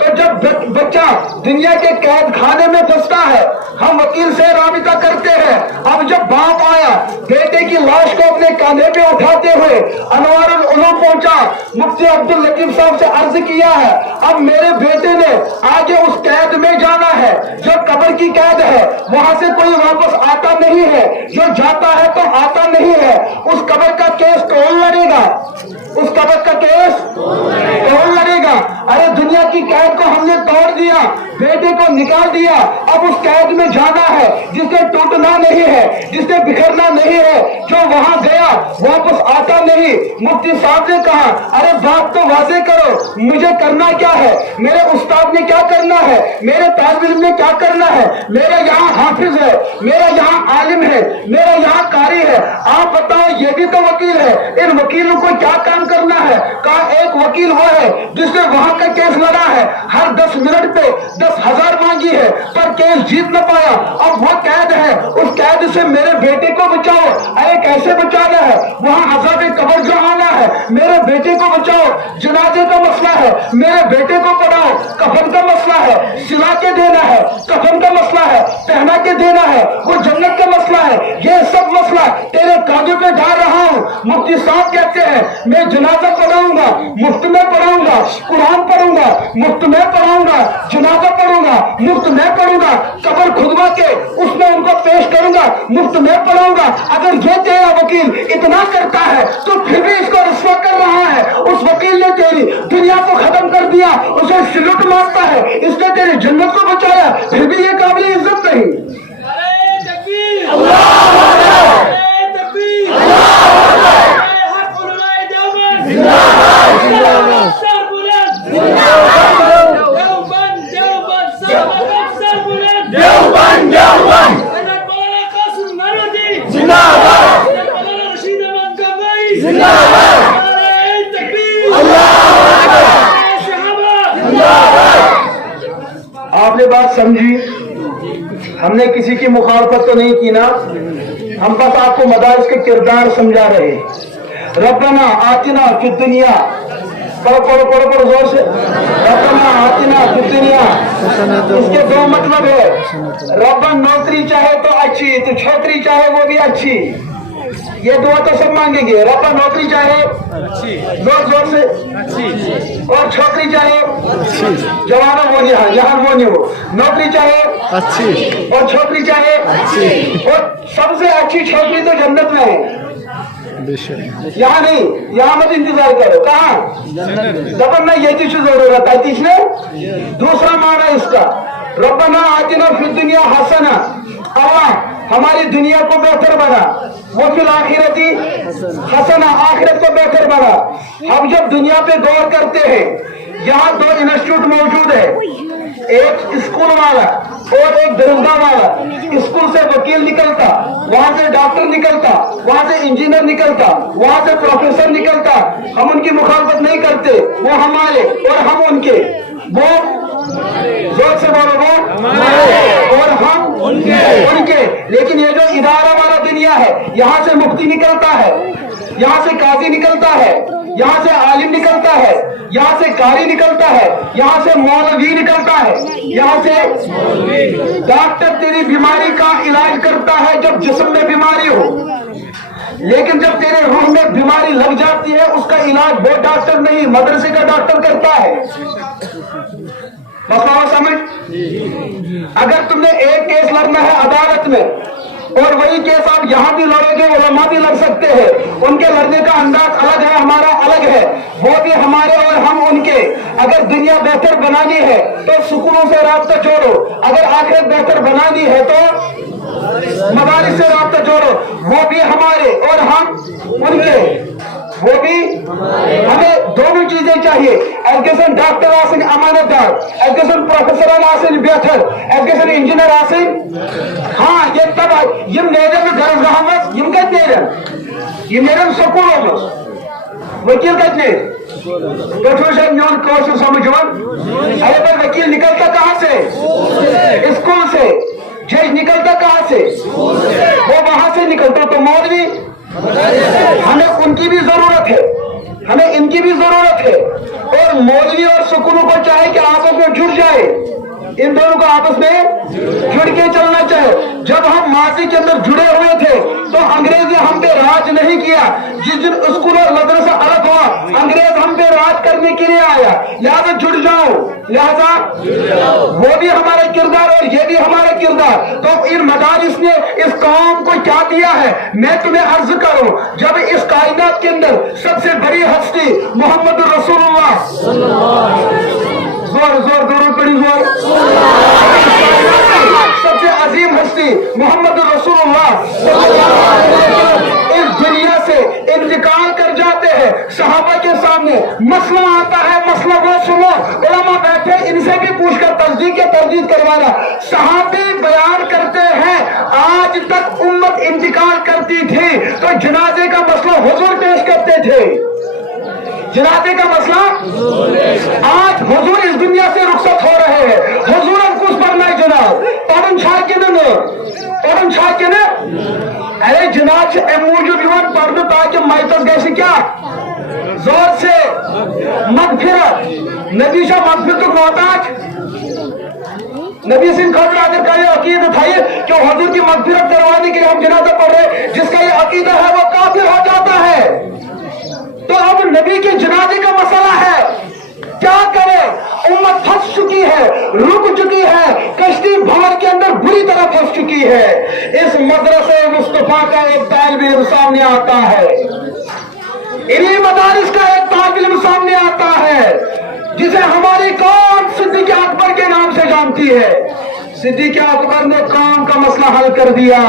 तो जब बच्चा दुनिया के कैद खाने में फंसता है, हम वकील से राबिता करते हैं। अब जब बाप आया, बेटे की लाश को अपने कंधे पे उठाते हुए अनवारुल उलूम पहुंचा, मुफ्ती अब्दुल लतीफ साहब से अर्ज किया है अब मेरे बेटे ने आगे उस कैद में जाना है जो कब्र की कैद है, वहां से कोई वापस आता नहीं है, जो जाता है तो आता नहीं है। उस कब्र का केस कौन लड़ेगा? उस कब्र का केस कौन लड़ेगा? अरे दुनिया की कैद को हमने तोड़ दिया, बेटे को निकाल दिया, अब उस कैद में जाना है जिसने टूटना नहीं है, जिसने बिखरना नहीं है, जो वहां गया वापस आता नहीं। मुफ्ती साहब ने कहा अरे बात तो वाजे करो, मुझे करना क्या है, मेरे उस्ताद ने क्या करना है, मेरे तालिब इल्म ने क्या करना है, मेरा यहाँ हाफिज है, मेरा यहाँ आलिम है, मेरा यहाँ कारी है, आप बताओ ये भी तो वकील है, इन वकीलों को क्या काम करना है? कहा एक वकील वो है जिसने वहां का केस लड़ा है, हर 10 मिनट पे 10,000 मांगी है पर केस जीत न पाया, अब वो कैद है, उस कैद से मेरे बेटे को बचाओ। अरे कैसे बचाना है? वहां अज़ाब कब्र जो आना है, मेरे बेटे को बचाओ। जनाजे का मसला है, मेरे बेटे को पढ़ाओ। कफन का मसला है, सिला के देना है, कफन का मसला है, पहना के देना है, वो जन्नत का मसला है, ये सब मसला तेरे कांधों पे डाल रहा हूँ। मुफ्ती साहब कहते हैं मैं जनाजा पढ़ाऊंगा, मुफ्त में पढ़ाऊंगा, कुरान पढ़ूंगा, मुफ्त में पढ़ाऊंगा, जनाजा पढ़ूंगा, मुफ्त में पढ़ूंगा, कब्र खुदवा के उसमें उनको पेश करूंगा, मुफ्त में पढ़ाऊंगा। अगर ये तेरा वकील इतना करता है तो फिर भी इसको रुस्वा कर रहा है, उस वकील ने तेरी दुनिया को खत्म कर दिया, उसे सिलुट मारता है, इसने तेरी जन्नत को बचाया, फिर भी ये काबिल इज्जत नहीं। आपने बात समझी, हमने किसी की मुखालफत तो नहीं की ना, हम बस आपको मदारिस के किरदार समझा रहे। रब्बना आतिना फिद दुनिया, पढ़ो पढ़ो पढ़ो पढ़ो जोर से, रब्बना आतिना फिद दुनिया। इसके दो मतलब है, रब्बन नौकरी चाहे तो अच्छी, तो छोकरी चाहे वो भी अच्छी, ये दुआ तो सब मांगेंगे। रब्बा नौकरी चाहे जोर जोर से, और छोकरी चाहे जवाना वो नहीं, यहाँ वो नहीं, हो नौकरी चाहे अच्छी और छोकरी चाहे अच्छी, और सबसे अच्छी छोकरी तो जन्नत में है, यहाँ नहीं, यहाँ मत इंतजार करो। कहाँ? जब ना ये चीज जरूरत है तीसरे। दूसरा माना इसका, रब्बना आतिना फिद दुनिया हसना, अल्लाह हमारी दुनिया को बेहतर बना, वो फिर आखिरती हसना, आखिरत को बेहतर बना। हम जब दुनिया पे गौर करते हैं, यहाँ 2 इंस्टीट्यूट मौजूद है, एक स्कूल वाला और एक दरगाह वाला। स्कूल से वकील निकलता, वहां से डॉक्टर निकलता, वहां से इंजीनियर निकलता, वहां से प्रोफेसर निकलता। हम उनकी मुखालफत नहीं करते, वो हमारे और हम उनके, वो जोर से बोलो वो और हम उनके। लेकिन ये जो इदारा वाला दुनिया है, यहाँ से मुफ्ती निकलता है, यहाँ से काजी निकलता है, यहाँ से आलिम निकलता है, यहाँ से कारी निकलता है, यहाँ से मौलवी निकलता है, यहाँ से डॉक्टर तेरी बीमारी का इलाज करता है जब जिस्म में बीमारी हो, लेकिन जब तेरे रूह में बीमारी लग जाती है उसका इलाज वो डॉक्टर नहीं, मदरसे का डॉक्टर करता है। मसला समझ? अगर तुमने एक केस लड़ना है अदालत में और वही केस आप यहाँ भी लड़ोगे, उलमा भी लड़ सकते हैं, उनके लड़ने का अंदाज अलग है, हमारा अलग है, वो भी हमारे और हम उनके। अगर दुनिया बेहतर बनानी है तो सुकूनों से राब्ता जोड़ो, अगर आखिरत बेहतर बनानी है तो मदारिस से राब्ता जोड़ो, वो भी हमारे और हम उनके, वो भी हमें दोनों चीजें चाहिए। एजुकेशन डॉक्टर आसन अमानतदार, एजुकेशन प्रोफेसर आसन बेहतर, एजुकेशन इंजीनियर आसन। हाँ ये तब यम नेरन दरगाह यम कत ये नेरन स्कूलों वकील कत ने तो मेन कौशल समझ अगर वकील निकलता से? वो वहां से निकलते। तो मौलवी, हमें उनकी भी जरूरत है, हमें इनकी भी जरूरत है। और मौलवी और सुकूनों को चाहे कि आपस में जुड़ जाए, इन दोनों को आपस में जुड़ के चलना चाहिए। जब हम माजी के अंदर जुड़े हुए थे तो अंग्रेज ने हम पे राज नहीं किया। जिस दिन स्कूल और मदरसा अलग हुआ, अंग्रेज हम पे राज करने के लिए आया। लिहाजा जुड़ जाओ, लिहाजा वो भी हमारा किरदार और ये भी हमारा किरदार। तो इन मदारिस ने इस कौम को क्या दिया है, मैं तुम्हें अर्ज करूं। जब इस कायनात के अंदर सबसे बड़ी हस्ती मोहम्मद रसूलुल्लाह, जोर जोर जोर बड़ी जोर, सबसे अजीम हस्ती मोहम्मद रसूलुल्लाह इस दुनिया से इंतकाल कर जाते हैं। सहाबा के सामने मसला आता है, मसला वो सुनो, उलमा बैठे, इनसे भी पूछकर तस्दीक या तरदीद करवाना। सहाबी बयान करते हैं आज तक उम्मत इंतकाल करती थी तो जनाजे का मसला हुजूर पेश करते थे। जनाजे का मसला आज हुजूर इस दुनिया से रुखसत हो रहे हैं। हुजूर कुछ पढ़ना है जनाब, पढ़न छा के न पढ़न छा के न, अरे जनाब से मूजूद इवन पढ़ने ताकि मैतस गैसे क्या जोर से मगफिरत, नबी शाह मगफिरत को मोहताज, नबी सिंह खजर का ये अकीदा था कि हुजूर की मगफिरत करवाने के लिए हम जनाजा पढ़ रहे, जिसका ये अकीदा है वो काफिर हो जाता है। तो अब नबी के जनाजे का मसला है, क्या करे? उम्मत फंस चुकी है, रुक चुकी है, कश्ती भंवर के अंदर बुरी तरह फंस चुकी है। इस मदरसे मुस्तफा का एक तालिब इल्म सामने आता है, इन्हीं मदारिस का एक तालिब इल्म सामने आता है जिसे हमारी कौम सिद्दीक़ अकबर के नाम से जानती है। सिद्दीक़ अकबर ने कौम का मसला हल कर दिया।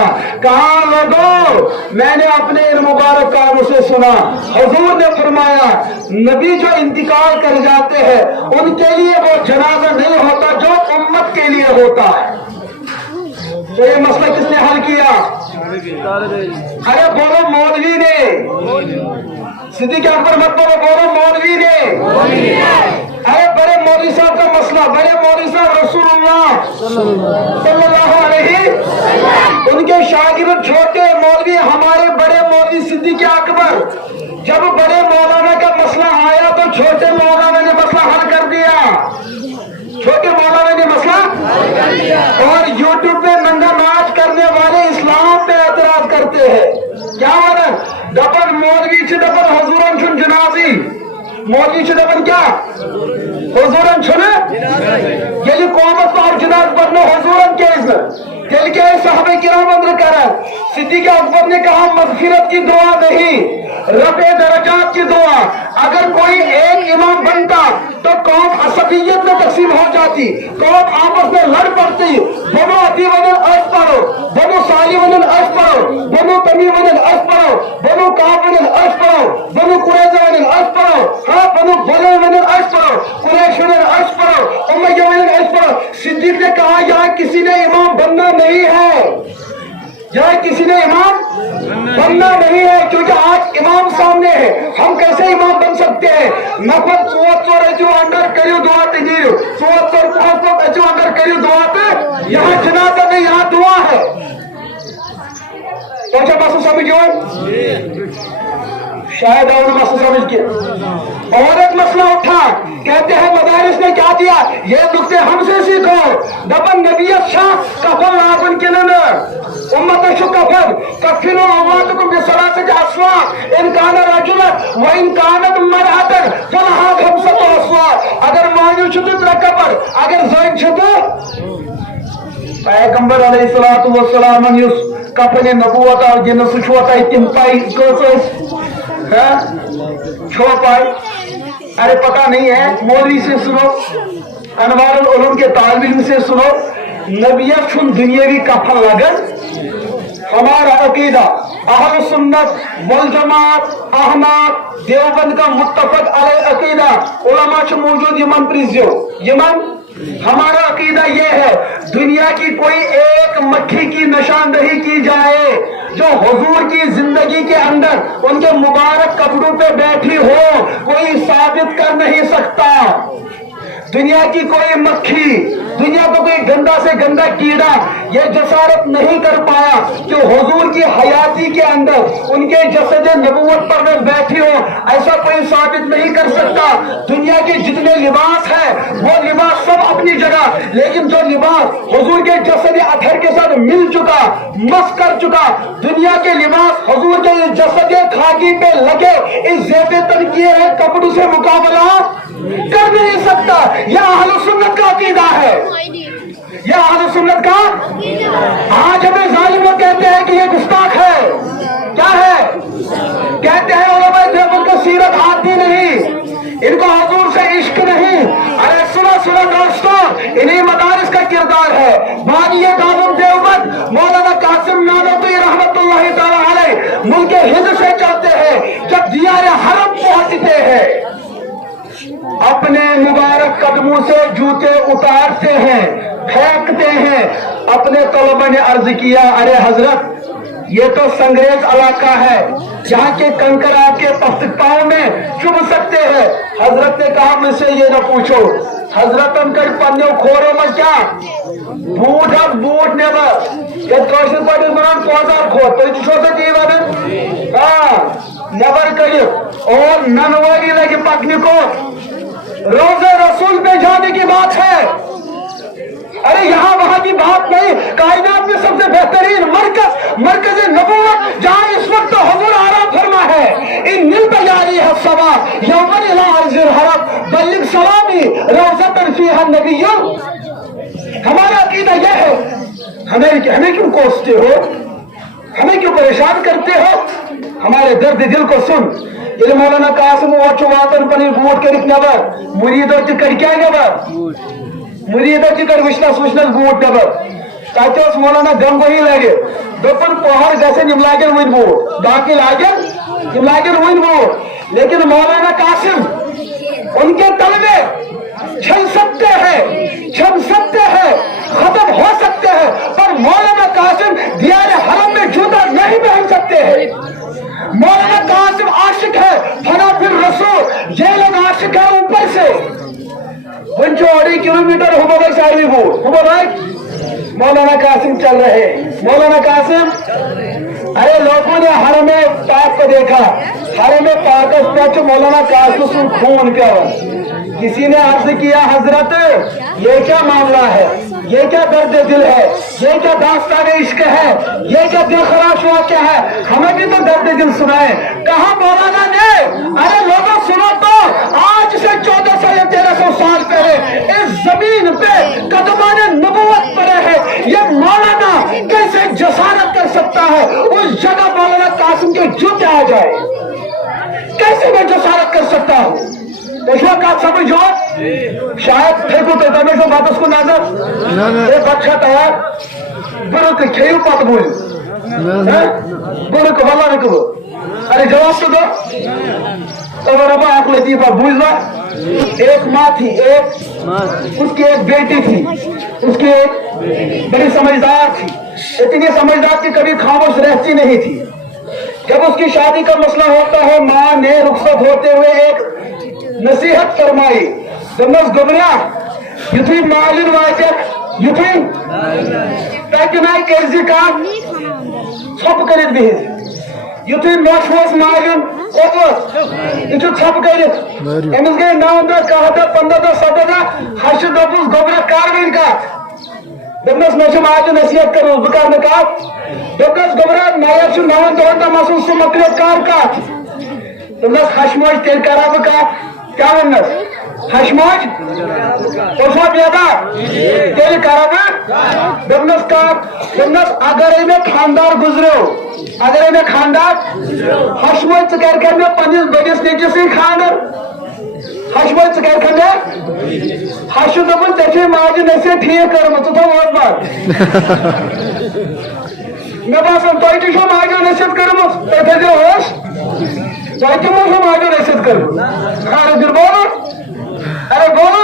कहा लोगों, मैंने अपने इन मुबारक कानों से सुना, हुजूर ने फरमाया नबी जो इंतकाल कर जाते हैं उनके लिए वो जनाजा नहीं होता जो उम्मत के लिए होता है। तो ये मसला किसने हल किया? अरे बोलो मौलवी ने, सिद्दीक़ अकबर मत बोलो मौलवी ने। अरे बड़े मौलवी साहब का मसला, बड़े मौलवी साहब रसूलुल्लाह सल्लल्लाहु अलैहि, उनके शागिर्द छोटे मौलवी हमारे बड़े मौलवी सिद्दीक़ अकबर, जब बड़े मौलाना का मसला आया तो छोटे मौलाना ने मसला हल कर दिया। छोटे मौलाना ने मसला और यूट्यूब पे नंगा नाच करने वाले इस्लाम पे एतराज करते हैं। क्या वाला दफन मौलवी से दफन हुजूरन छुन जनाजी, मौलवी से दफन क्या हुजूरन छुन ये कौमत और जनाज पढ़ने हुजूरन के इसमें दिल के साहबे किराम अंदर करा। सिद्दीक़ अकबर ने कहा मग़फ़िरत की दुआ नहीं, रफ़े दरजात की दुआ। अगर कोई एक इमाम बनता तो कौम असबियत में तकसीम हो जाती, कौम आपस में लड़ पड़ती। बनो अतीवनन अस पढ़ो, बनो सालिवनन अस पढ़ो, बनो तमीवनन अस पढ़ो, बनो काबनन अस पढ़ो, बनो कुरैज़ावनन अस पढ़ो, हाँ बनो बलवनन अस पढ़ो, कुरैशवनन अस पढ़ो, उमय्यवनन अस पढ़ो। सिद्दीक़ ने कहा यहाँ किसी ने इमाम बनना नहीं है, यहाँ किसी ने इमाम बनना नहीं है, क्योंकि आज इमाम सामने है। हम कैसे इमाम बन सकते हैं? नफर चौहत्तर अंदर करियो दुआ तीजियो, चौहत्तर अंदर करियो दुआ पे, यहाँ जनाजा नहीं, यहाँ दुआ है। तो अच्छा मासूम समझो, शायद और मसला समझ के और एक मसला उठा, कहते हैं मदारिस ने क्या दिया, ये नुक्ते हमसे सीखो। दबन नबियत शाह कफन लाबन के न उम्मत शुकफन कफिनो अवातकुम बिसलासत अस्वा इन काना रजुला व इन कानत मरअतन फलहा खमसत अस्वा। अगर मायू छुत रकबर, अगर जैन छुत पैगंबर अलैहिस्सलातु वस्सलाम युस कफन नबुवत और जिन सुछवत तिम पाई कोस छो पाई। अरे पता नहीं है, मौलवी से सुनो, अनवारुल उलूम के तालिब इल्म से सुनो। नबियत छुन दुनियावी कफन लगन। हमारा अकीदा अहल सुन्नत वल जमात अहमद देवबंद का मुत्तफक अलैह अकीदा उलमा छ मौजूद यमन प्रिज्यो यमन। हमारा अकीदा ये है दुनिया की कोई एक मक्खी की निशानदही की जाए जो हुजूर की जिंदगी के अंदर उनके मुबारक कपड़ों पे बैठी हो, कोई साबित कर नहीं सकता। दुनिया की कोई मक्खी, दुनिया को कोई गंदा से गंदा कीड़ा ये जसारत नहीं कर पाया कि हुजूर की हयाती के अंदर उनके जसद नबूवत पर वो बैठी हो, ऐसा कोई साबित नहीं कर सकता। दुनिया के जितने लिबास है वो लिबास सब अपनी जगह, लेकिन जो लिबास हुजूर के जसद अथर के साथ मिल चुका, मस कर चुका, दुनिया के लिबास हुजूर के जसद खाकी पे लगे इस ज़ेबे तन किए हैं कपड़ों से मुकाबला कर नहीं सकता। यह अहले सुन्नत का अकीदा है, यह अहले सुन्नत का। आज हमें जालिम लोग कहते हैं कि ये गुस्ताख है, क्या है? कहते हैं उलमा देवबंद को सीरत आती नहीं, इनको हुजूर से इश्क नहीं। अरे सुनो सुनो दोस्तों, इन्हीं मदारिस का किरदार है। बानी दारुल देवबंद मौलाना कासिम नानवी रहमतुल्लाह तआला अलैह मुल्क हिंद से चलते हैं, जब दियार हरम पहुंचते हैं अपने मुबारक कदमों से जूते उतारते हैं, फेंकते हैं। अपने तलबा ने अर्ज किया, अरे हजरत ये तो संग्रेज इलाका है, जहाँ के कंकर आपके पाँव में चुभ सकते हैं। हजरत ने कहा मुझसे ये न पूछो, हजरत कर पन्ने खोरो में क्या बूट अब बूट नेबर कौशल पटेल बनान पौधार खो तो सोचा चाहिए बात नेबर करिए और ननवारी लगे पकने को रोज़े रसूल पे जाने की बात है। अरे यहाँ वहां की बात नहीं, कायनात में सबसे बेहतरीन मरकज नबूवत जहाँ इस वक्त हुजूर आराम फरमा है। इन नील तैयारी है सवा यौमन इला अर्ज़िल हरम बल्लिग सलामी रौज़तन फ़ीहा नबिय्युं। हमारा अकीदा यह है, हमें क्यों कोसते हो, हमें क्यों परेशान करते हो? हमारे दर्द दिल को सुन। ये मौलाना कासिम वोचु वातन पनी बूट के नबर मुरीदो चिकड़ क्या नबर मुरीदो चिकड़ विश्वास बूट नबर ताकि मौलाना गंगोही लगे दोपन पहाड़ जैसे निमलागन वन बूट बाकी लागन निमलागन वन बूट। लेकिन मौलाना कासिम उनके तलबे छल सकते हैं, खत्म हो सकते हैं, पर मौलाना कासिम दियार हरम में जूता नहीं पहन सकते हैं। मौलाना कासिम आशिक है फना फिर रसूल, ये लोग आशिक है ऊपर से। पंचो 2.5 किलोमीटर हुबा सारी मौलाना कासिम चल रहे। मौलाना कासिम, अरे लोगों ने हरम पाक को देखा, हरम पाक मौलाना कासिम खून का। किसी ने अर्ज किया, हजरत ये क्या मामला है, ये क्या दर्द दिल है, ये क्या दास्तान इश्क है, ये क्या दिल खराश वाक़या है, हमें भी तो दर्द दिल सुनाए। कहा मौलाना ने, अरे लोगों सुनो तो, आज से 1400 या 1300 साल पहले इस जमीन पे कदमान नबूवत पड़े हैं। ये मौलाना कैसे जसारत कर सकता है उस जगह मौलाना कासिम के जूते आ जाए? कैसे मैं जसारत कर सकता हूँ? का समझो शायद फेंकू तो तमें जो बात उसको नजर एक अच्छा तैयार बुरुक खेल पत बोल बुरुक वाला निकलो। अरे जवाब तो दो। तो रबा आंख लेती पर बुझना एक माँ थी, उसकी एक बेटी थी, उसकी एक बड़ी समझदार थी, इतनी समझदार कि कभी खामोश रहती नहीं थी। जब उसकी शादी का मसला होता है, माँ ने रुखसत होते हुए एक नसीहत फरमाई। दमस गुबरा युथी मालिन वाइटे युथी तकनाई कैसे का छप करित भी युथी मोश मालिन ओवस इचु छप करित एमस गए नाम दा कहता 15 17 हर्ष दबुस गुबरा कारविन का दमस मोश आज नसीहत करो बुकार ने कहा दमस गुबरा नायब सु नावन तोंटा महसूस मकरे कार का दमस हशमोज तेल कराब का क्या वनस हशमोज ओसा बेदा तेल कराब दमस का दमस अगर इन्हें खानदार गुजरो अगर इन्हें खानदार हशमोज कर में पनिस बडिस नेचे से खानदार हशमोज कर में हशु दबन तेचे माज नसे ठीक कर मत तो और बात मैं बात तो इट शो माज नसे कर मत ते जो होश चाहे तुम आगे नसीहत करो। अरे फिर बोलो, अरे बोलो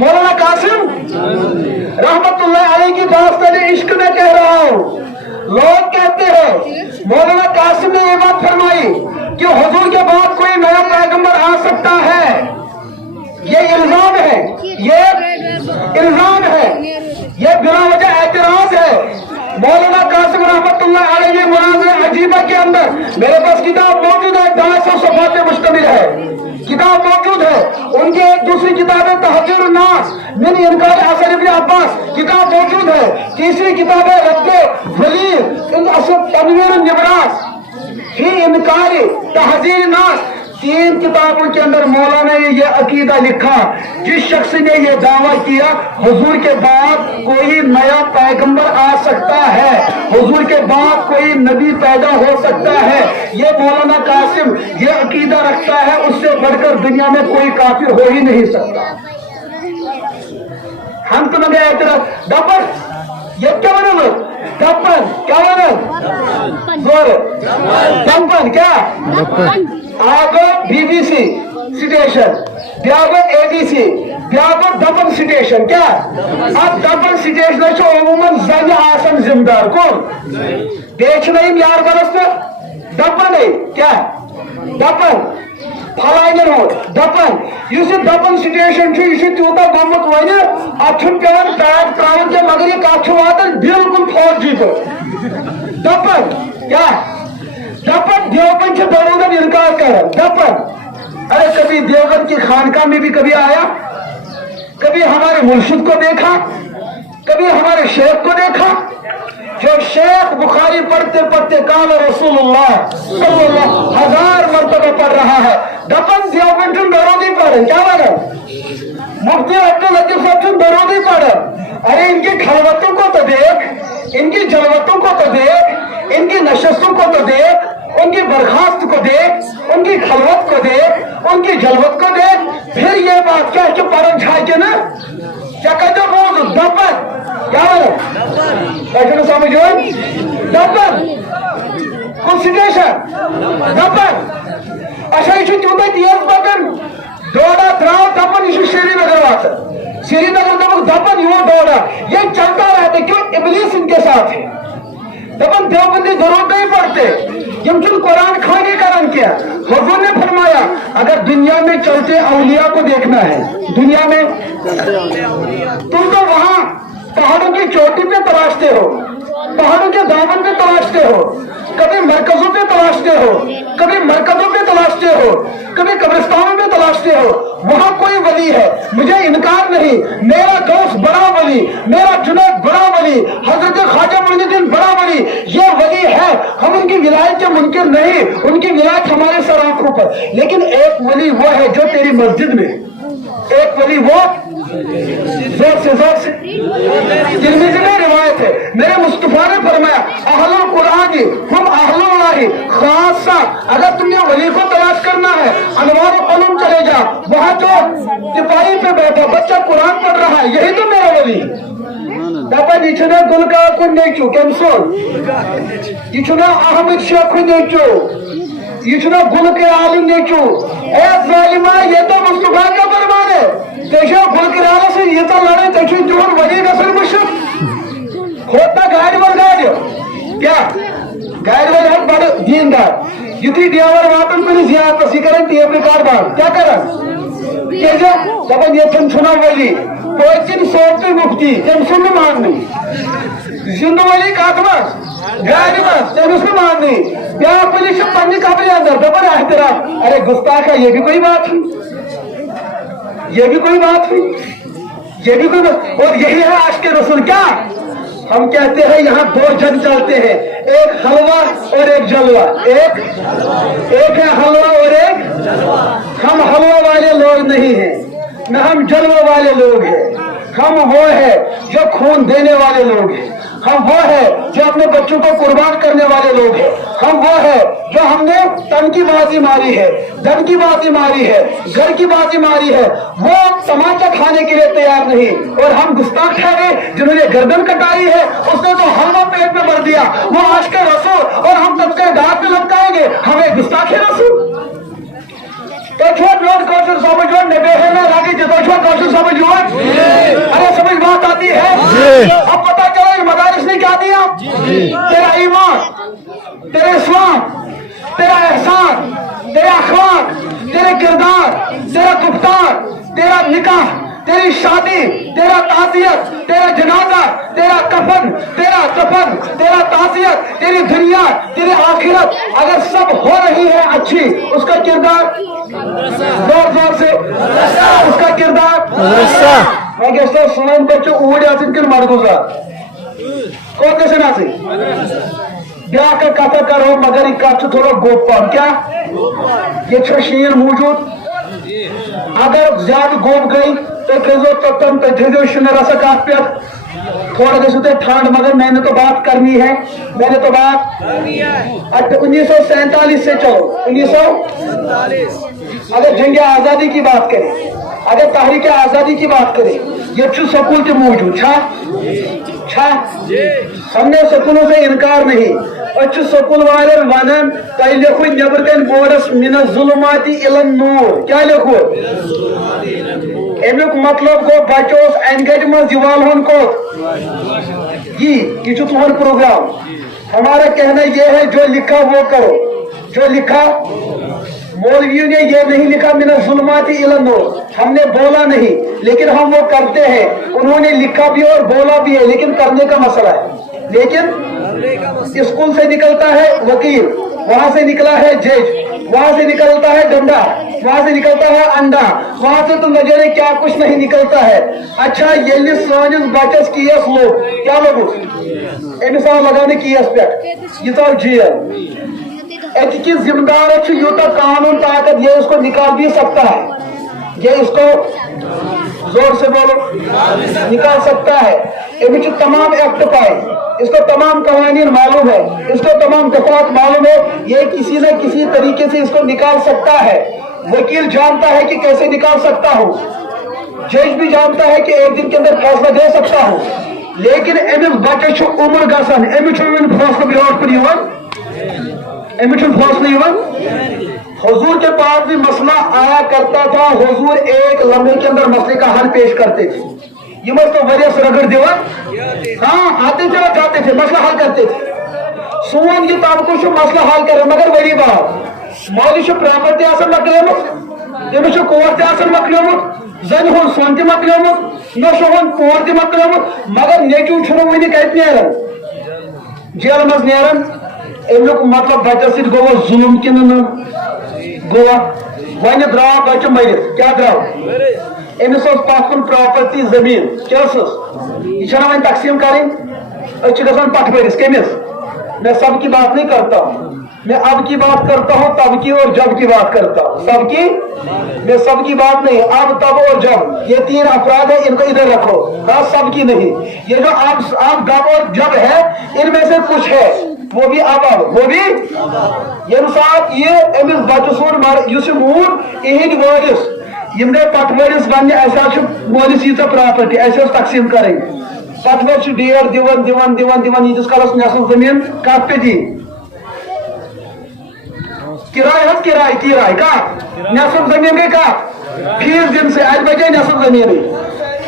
मौलाना कासिम रहमतुल्लाह अलैह की दास्तान इश्क में कह रहा हूँ। लोग कहते हैं मौलाना कासिम ने ये बात फरमाई कि हुजूर के बाद कोई नया पैगंबर आ सकता है। ये इल्जाम है, ये इल्जाम है, ये बिना वजह एतराज है। मौलाना कासिम रहमतुल्लाह अलैहि मुनाज़िर अजीबा के अंदर मेरे पास किताब मौजूद है, 250 सफ़हात पे मुश्तमिल है, किताब मौजूद है। उनकी एक दूसरी किताब है तहज़ीरुन नास मिन इनकार असर इब्न अब्बास, किताब मौजूद है। तीसरी किताब है रद्दे ज़लील इन असर तनवीर निबरास ही इनकार तहज़ीर नास। 3 किताबों के अंदर मौलाना ने ये अकीदा लिखा, जिस शख्स ने ये दावा किया हुजूर के बाद कोई नया पैगंबर आ सकता है, हुजूर के बाद कोई नबी पैदा हो सकता है, ये मौलाना कासिम ये अकीदा रखता है, उससे बढ़कर दुनिया में कोई काफिर हो ही नहीं सकता। हम तो लगे डबल ये क्या बना डब्बन क्या बना जोर डब्बन क्या आगो बीबीसी स्टेशन ब्यागो एडीसी ब्यागो डबल स्टेशन क्या। अब डबल स्टेशन अमूमन जन आसन जिम्मेदार कौन बेचना यार बरस डबन क्या डबन फलाइन हो दपन दपन स्टेशन तूत गोमुत वन अत पेवान पैक त्रावन के मगर ये कत वातान बिल्कुल फौजी पे दपन क्या दपन देवबंद दरूदन इनकार कर दपन। अरे कभी देवबंद की खानका में भी कभी आया, कभी हमारे मुर्शिद को देखा, कभी हमारे शेख को देखा। जो शेख बुखारी पढ़ते पढ़ते काल रसूलुल्लाह सल्लल्लाहु 1000 मरतबा पढ़ रहा है, दफन देवबंद दरोदी पढ़े क्या बना मुफ्ती अब्दुल लतीफ साहब दरोदी पढ़े। अरे इनकी खलवतों को तो देख, इनकी जलवतों को तो देख, इनकी नशस्तों को तो देख, उनकी बर्खास्त को देख, उनकी खलवत को देख, उनकी जलवत को देख, फिर ये बात क्या कि परम छाए के ना क्या कहते बोल दफन क्या बना समझो दफन कॉन्स्टिट्यूशन दफन। अच्छा यह तूत तेज पकन डोडा द्राव दपन यह श्रीनगर वात श्रीनगर दपक दपन यो डोडा ये चलता रहता क्यों इबलीस इनके साथ है। दपन देवबंदी जरूरत नहीं पड़ते यम कुरान खाने करन क्या। हुजूर ने फरमाया अगर दुनिया में चलते औलिया को देखना है, दुनिया में तुम तो वहां पहाड़ों की चोटी पे तलाशते हो, पहाड़ों के दामन पे तलाशते हो, कभी मरकजों पे तलाशते हो, कभी मरकजों पे तलाशते हो, कभी कब्रिस्तानों में तलाशते हो, वहां कोई वली है। मुझे इनकार नहीं, मेरा दोस्त बड़ा वली, मेरा जुनैद बड़ा वली, हजरत ख्वाजा मुइनुद्दीन बड़ा वली, ये वली है। हम उनकी विलायत के मुनकिर नहीं, उनकी विलायत हमारे सर आंखों पर। लेकिन एक वली वो है जो तेरी मस्जिद में, एक वली वो जोर से तिरमिज़ी में रिवायत है, मेरे मुस्तफा ने फरमाया अहलुल कुरानी हम अहलुल्लाही खासा। अगर तुमने वली को तलाश करना है अनवार उलूम चले जा, वहां जो तिपाही पे बैठा बच्चा कुरान पढ़ रहा है यही तो मेरा वली। दपन यह गुलकार को नेचू कमसोल, यह अहमद शेख को नेचू, यह गुल के आलिम नेचू। ए जालिमा ये तो मुस्तफा का फरमान है, तेजो गुल के आलिम से ये तो लड़े तेजो जोन वली गसल मुश्किल होता गाड़ी वाल गाड़ी क्या गाड़ी वाले हम बड़े दीनदार युति देवर वातन पे जियारत सी करें टेप रिकॉर्ड बात क्या करन तेजो दपन ये छुना वली कोचिन सोचते मुफ्ती तेम सुन माननी जिंद वली कातमस गाड़ी बस तेम सुन माननी क्या पुलिस पन्नी कब्र अंदर दपन एहतराम। अरे गुस्ताखा ये भी कोई बात हुई, ये भी कोई बात हुई, ये भी कोई बात। और यही है आज के रसूल क्या हम कहते हैं यहाँ 2 जन चलते हैं, एक हलवा और एक जलवा, एक है हलवा और एक हम हलवा वाले लोग नहीं हैं न हम जलवा वाले लोग हैं। हम वो है जो खून देने वाले लोग हैं, हम वो है जो अपने बच्चों को कुर्बान करने वाले लोग हैं, हम वो है जो हमने तन की बाजी मारी है, धन की बाजी मारी है, घर की बाजी मारी है, वो तमाचा खाने के लिए तैयार नहीं। और हम गुस्ताख ठहरे जिन्होंने गर्दन कटाई है, उसने तो हलवा पेट में भर दिया, वो आज के रसूल और हम सबके दांत में लटकाएंगे, हमें गुस्ताखे रसूल। तो छोट लोग कौशल समझो नबे है ना लागे जो छोट कौशल समझो। अरे समझ बात आती है। अब पता चला इन मदारिस ने क्या दिया, तेरा ईमान, तेरे इस्लाम, तेरा एहसान, तेरे अखलाक, तेरे किरदार, तेरा गुफ्तार, तेरा निकाह, तेरी शादी, तेरा ताजियत, तेरा जनाजा, तेरा कफन, तेरा कफन, तेरा ताजियत, तेरी दुनिया, तेरी आखिरत अगर सब हो रही है अच्छी, उसका किरदार जोर जोर से, उसका किरदार मैं कहता हूँ सुन बच्चों ऊड़ आसिन किन मरगुजार कौन कैसे ना सी ब्याह का कथा करो मगर एक कथ थोड़ा गोप पान क्या ये शीर मौजूद अगर ज्यादा गोप गई तो थो तम थो शुनर कथ पे थोड़ा गो ठंड मगर मैंने तो बात करनी है मैंने तो बात 1947 से चलो 1947 अगर जंग आजादी की बात करें अगर तहरीक आजादी की बात करें ये स्कूल के मौजूद हमने स्कूलों से इनकार नहीं स्कूल वाले वन तुम लिखो नबर कन बोर्डस मिन जुलमाती इलन नूर क्या लिखो अमुक मतलब गो बच्चो अनगट मज को ये तुहर प्रोग्राम हमारा कहना यह है जो लिखा वो करो जो लिखा मौलवियों ने ये नहीं लिखा मिन जुलमाती इलन नूर हमने बोला नहीं लेकिन हम वो करते हैं उन्होंने लिखा भी और बोला भी है लेकिन करने का मसला है लेकिन स्कूल से निकलता है वकील वहां से निकला है जज वहां से निकलता है डंडा वहां से निकलता है अंडा वहां से तो न जाने क्या कुछ नहीं निकलता है अच्छा ये सानिस बचस केस लोग क्या लोग अमिस आव लगाने केस पे ये आव जेल एच जिम्मेदार यूता कानून ताकत ये इसको निकाल भी सकता है ये इसको जोर से बोलो निकाल सकता है अमिच तमाम एक्ट पाए इसको तमाम कवानीन मालूम है इसको तमाम दफात मालूम है ये किसी न किसी तरीके से इसको निकाल सकता है वकील जानता है कि कैसे निकाल सकता हूँ जज भी जानता है कि एक दिन के अंदर फैसला दे सकता हूँ लेकिन अमिस बच्चे उम्र गसन अमिच फैसला ब्रोट पर अमिच फैसला हुजूर के पास भी मसला आया करता था हुजूर एक लम्हे के अंदर मसले का हल पेश करते थे ये तो वरियस रगड़ दिवन हाँ आते थे और जाते थे मसला हल करते थे सोन ये तबको मसला हल कर मगर बड़ी बात मौली प्रॉपर्टी आसन मकलियोमुत तमिस कोर तसन मकलियोमुत जन हुन सोन त मकलियोमुत नोन कोर त मकलियोमुत मगर नेचू वन कत नेरन जेल मज नेरन अमुक मतलब बच्चस सत गो जुलम कि गोवा वन द्राव बच्चे मरित क्या द्राव अमिस पन प्रॉपर्टी जमीन क्या यह वन तकसीम करें पटवरिस कमिस मैं सब की बात नहीं करता हूँ मैं अब की बात करता हूँ तब की और जब की बात करता हूँ सबकी मैं सबकी बात नहीं अब तब और जब ये तीन अपराध है इनको इधर रखो हाँ सबकी नहीं ये जो अब गब और जब है इनमें से कुछ है वो भी अब वो भी ये साथ ये अमिस बच्चे सोन मूल इहद वारिस यमने पटवरिस वन मोलिस यीच प्रॉपर्टी ऐसे तकसीम करें पटवर डेट दिवन दिवन दिवन दिवन यीतिस कलस नसफ जमीन कत पे दी किराए किराए किराए का नसफ जमीन गई का फीस दिन से आज बचे नसफ जमीन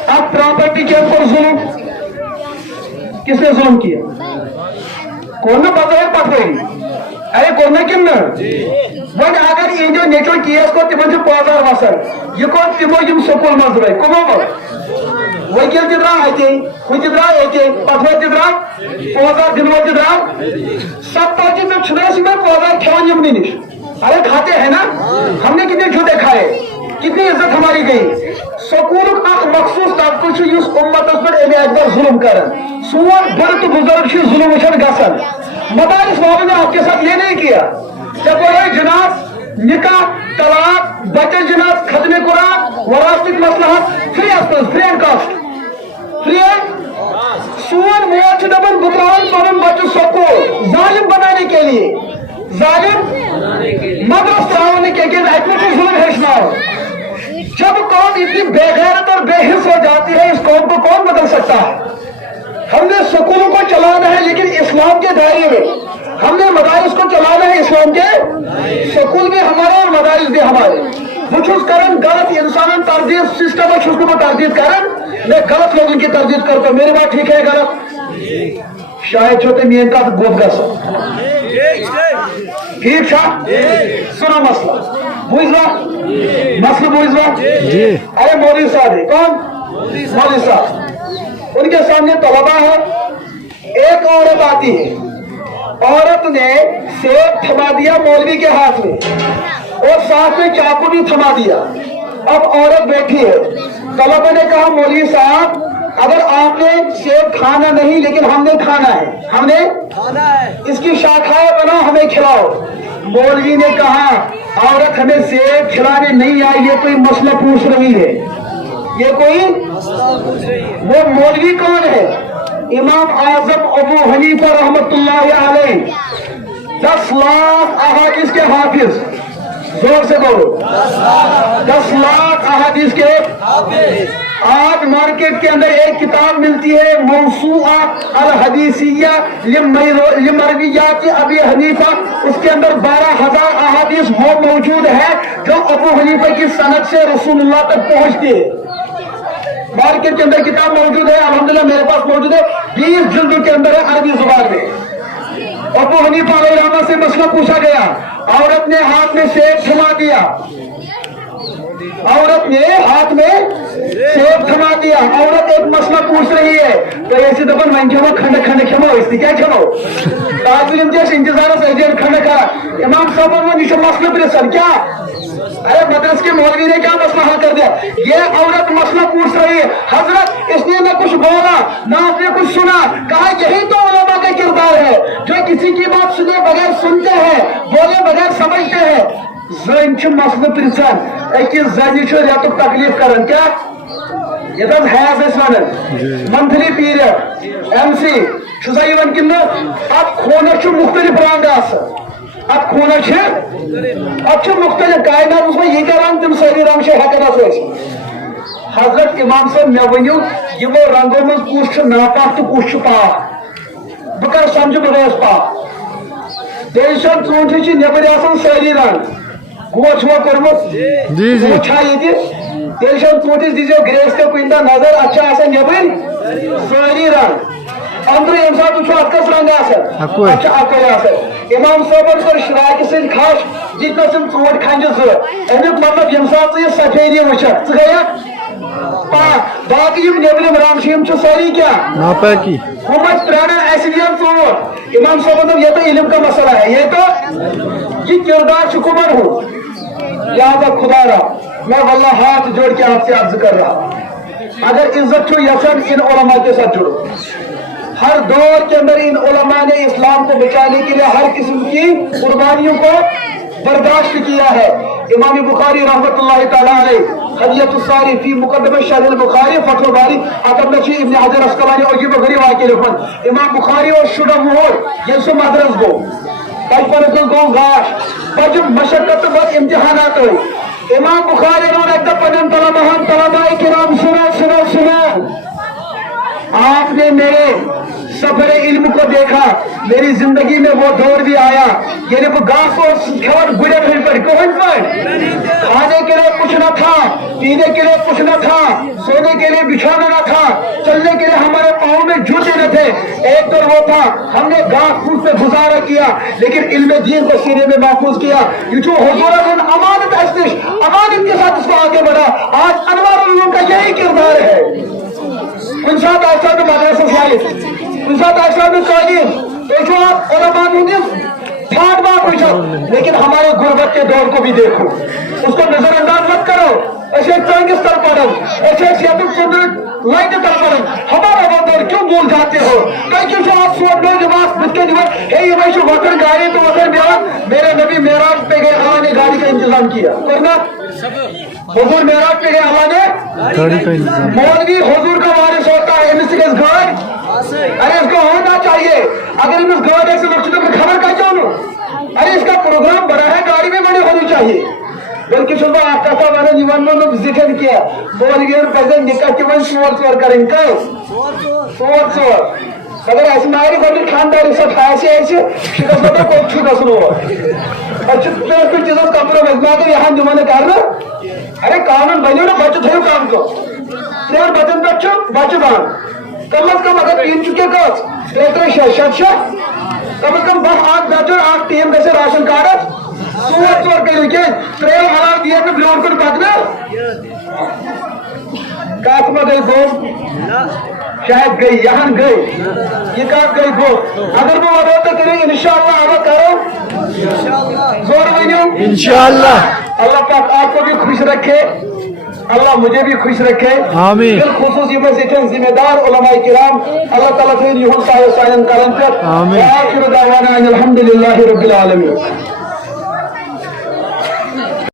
अब प्रॉपर्टी के ऊपर जुल्म किसने जुल्म किया कौन बता पटवरी अरे कौन किन वन अगर इन नेचो केस को तिम पाजार वसन यह तिमो स्कूल मज कमो वकील द्राव अते हु द्राव अते पटवर द्राव पाजार दिन वो द्राव सब में पाजार खेवन यमने निश अरे खाते हैं ना हमने कितने झूठे खाए कितनी इज्जत हमारी गई स्कूल मखसूस तबक उम्मत पे अकबर जुल्म कर सोन बुर तो बुजुर्ग जुल्म वचन गसन मदारिस वालों ने आपके साथ ये नहीं किया जब बोले जनाब निकाह तलाक बच्चे जनाब खत्म कुरान वरासत मसलहत फ्री एंड कॉस्ट फ्री सोन मोच दबन बुतरावन पवन बच्चों स्कूल जालिम बनाने के लिए जालिम मदरस तरावने के जुल्म हेचनाओ जब कौम इतनी बेगैरत और बेहिस हो जाती है इस कौम को कौन बदल सकता है हमने स्कूलों को चलाना है लेकिन इस्लाम के दायरे में हमने मदारिस को चलाना है इस्लाम के स्कूल भी हमारे और मदारिस भी हमारे बुछुस करन गलत इंसान तरदीद सिस्टम को तरदीद करन मैं गलत लोगों की तरदीद करता हूं मेरी बात ठीक है गलत शायद छोटे मेन का गोब गस ठीक सुनो मसला बुझवा मसला बुझवा अरे मौलवी साहब है कौन मौलवी साहब उनके सामने तलबा है एक औरत आती है औरत ने सेब थमा दिया मौलवी के हाथ में और साथ में चाकू भी थमा दिया अब औरत बैठी है तलबा ने कहा मौलवी साहब अगर आपने सेब खाना नहीं लेकिन हमने खाना है इसकी शाखाएं बनाओ हमें खिलाओ मौलवी ने कहा औरत हमें सेब खिलाने नहीं आई ये कोई मसला पूछ रही है ये कोई वो मौलवी कौन है इमाम आजम अबू हनीफा रहमतुल्लाह अलैह 10 लाख अहादीस के हाफिज जोर से बोलो 10 लाख अहादीस के आज मार्केट के अंदर एक किताब मिलती है मौसूआ अल हदीसिया लिमरवियात अबी हनीफा उसके अंदर 12,000 अहादीस मौजूद है जो अबू हनीफा की सनद से रसूलुल्लाह तक पहुंचती है मार्केट के अंदर किताब मौजूद है अल्हम्दुलिल्लाह मेरे पास मौजूद है 20 जिल्दों के अंदर है अरबी जुबान में अबू हनीफा अलैहिर्रहमत से मसला पूछा गया औरत ने हाथ में सेब थमा दिया औरत ने हाथ में सेब थमा दिया औरत एक मसला पूछ रही है तो ऐसे दफन मैं खेमो खंड खंड खेमो इसलिए क्या खेमो ताजबिल इम्तियाज इंतजार से खंड का इमाम साहब ने निशो मसला प्रेसर क्या अरे मदरस के मौलवी ने क्या मसला हल कर दिया ये औरत मसला पूछ रही है हजरत इसने न कुछ बोला ना आपने कुछ सुना कहा यही तो उलमा का किरदार है जो किसी की बात सुने बगैर सुनते हैं बोले बगैर समझते हैं जन मसला प्रिसान अकिस जन रेतुक तकलीफ कर क्या ये has one monthly period MC कि अब खूनस मुख्तलिफ रंग अब खूनस अब मुख्तलिफ कायनात में ये रंग तम सारी रंग हेकन हजरत इमाम साहब मे वनु यमो रंगों में कुछ नापाक तो कुछ पाक बह कर समझ बह पाक तेल चूंटि नबर सारी रंग गोश कोर्मुत छा ये तेल चूंटिस दीजिए ग्रेस तो कुछ नजर अच्छा नबर सारी रंग अंदर ये वो अकस रंग इमाम साहब कर शराक सत खश जितना चोट खंज अमुक मतलब ये सात सफेदी वुचक गया बाकी नबरम रंग सारी क्या हम प्राणन चोट इमाम साहब ये तो इल्म का मसला है ये तो ये किरदार कुमन हो लिहाजा खुदा रहा मैं वल्लाह हाथ जोड़ के आपसे अर्ज कर रहा अगर इज्जत यसन इन उलमा के साथ जुड़ो हर दौर के अंदर इन उलमा ने इस्लाम को बचाने के लिए हर किस्म की कुर्बानियों को बर्दाश्त किया है इमाम बुखारी रहमतुल्लाह तआला अलैह हदियतुस्सारी फी मुकद्दमह शरह बुखारी फतहुल बारी अतबनची इब्न हजर अस्कलानी और ये बगरी वाक़े लिखन इमाम बुखारी और शुदा मोहर ये सो मदरस गो बचपन गो गाश बज मशक्कत व इम्तिहानात इमाम बुखारी ने एक पनन तलबाए किराम सुनो आपने मेरे सफर इल्म को देखा मेरी जिंदगी में वो दौर भी आया ये घास और खबर गुड़े पर खाने के लिए कुछ न था पीने के लिए कुछ न था सोने के लिए बिछाना न था चलने के लिए हमारे पाँव में जूते न थे एक दौर वो था हमने घास फूस पे गुजारा किया लेकिन इल्म दीन को सीने में महफूज किया ये जो हुजूर अमानत अमानत के साथ इसको आगे बढ़ा आज अनवार का यही किरदार है कुछ मदरसा तालीम ठाट बात पूछो लेकिन हमारे गुर्बत के दौर को भी देखो उसको नजरअंदाज मत करो ऐसे चंगिस तर पड़ो ऐसे लाइट तर पड़ो हमारा वो दौर क्यों भूल जाते हो कई जो आप सोच लो दिमाग मुझके दिमाग हे ये भाई वतन गाड़ी तो वतन ब्याह मेरे नबी मेराज पे गए अल्लाह ने गाड़ी का इंतजाम किया करना हुजूर मेराज पे गए अल्लाह ने मौलवी हुजूर का वारिस होता है गाड़ी अरे इसको होना चाहिए अगर इस गाड़ी से लक्ष्य को खबर कर जाओ अरे इसका प्रोग्राम बना है गाड़ी में बड़ी होनी चाहिए बल्कि सुबह आपका था मैंने जीवन में जिक्र किया बोल गए निकाह के वही शोर करेंगे शोर अगर ऐसे मारी बड़ी खानदारी सब ऐसे शिकस्त होता कोई शिकस्त हो कुछ चीजों कम्प्रोमाइज में आकर यहाँ जुमाने करना अरे कानून बनो ना बच्चे थे काम को तेरे बचन बच्चों बच्चे बांध कम अज कम अगर 3 चुके कम अज कम 10 8 बच्चों 8 टीम कैसे राशन कार्ड ژور کٔرِو کیٛازِ ترٛیٚیو علاوٕ دِیَن نہٕ برٛونٛٹھ کُن پکنہٕ کتھ ما گٔے گوٚب شاید گئی یہاں گئی یہ کتھ گئی گوٚب اگر بہٕ ونو تہٕ کٔرِو انشاءاللہ اب کرو زور ؤنِو انشاءاللہ اللہ پاک آپ کو بھی خوش رکھے اللہ مجھے بھی خوش رکھے آمین بالخصوص یہ مسجد ذمہ دار علماء کرام اللہ تعالیٰ تھٲیِن یِہُنٛد سایہِ سانٮ۪ن کلن پٮ۪ٹھ آمین وآخر دعوانا ان الحمد للہ رب العالمین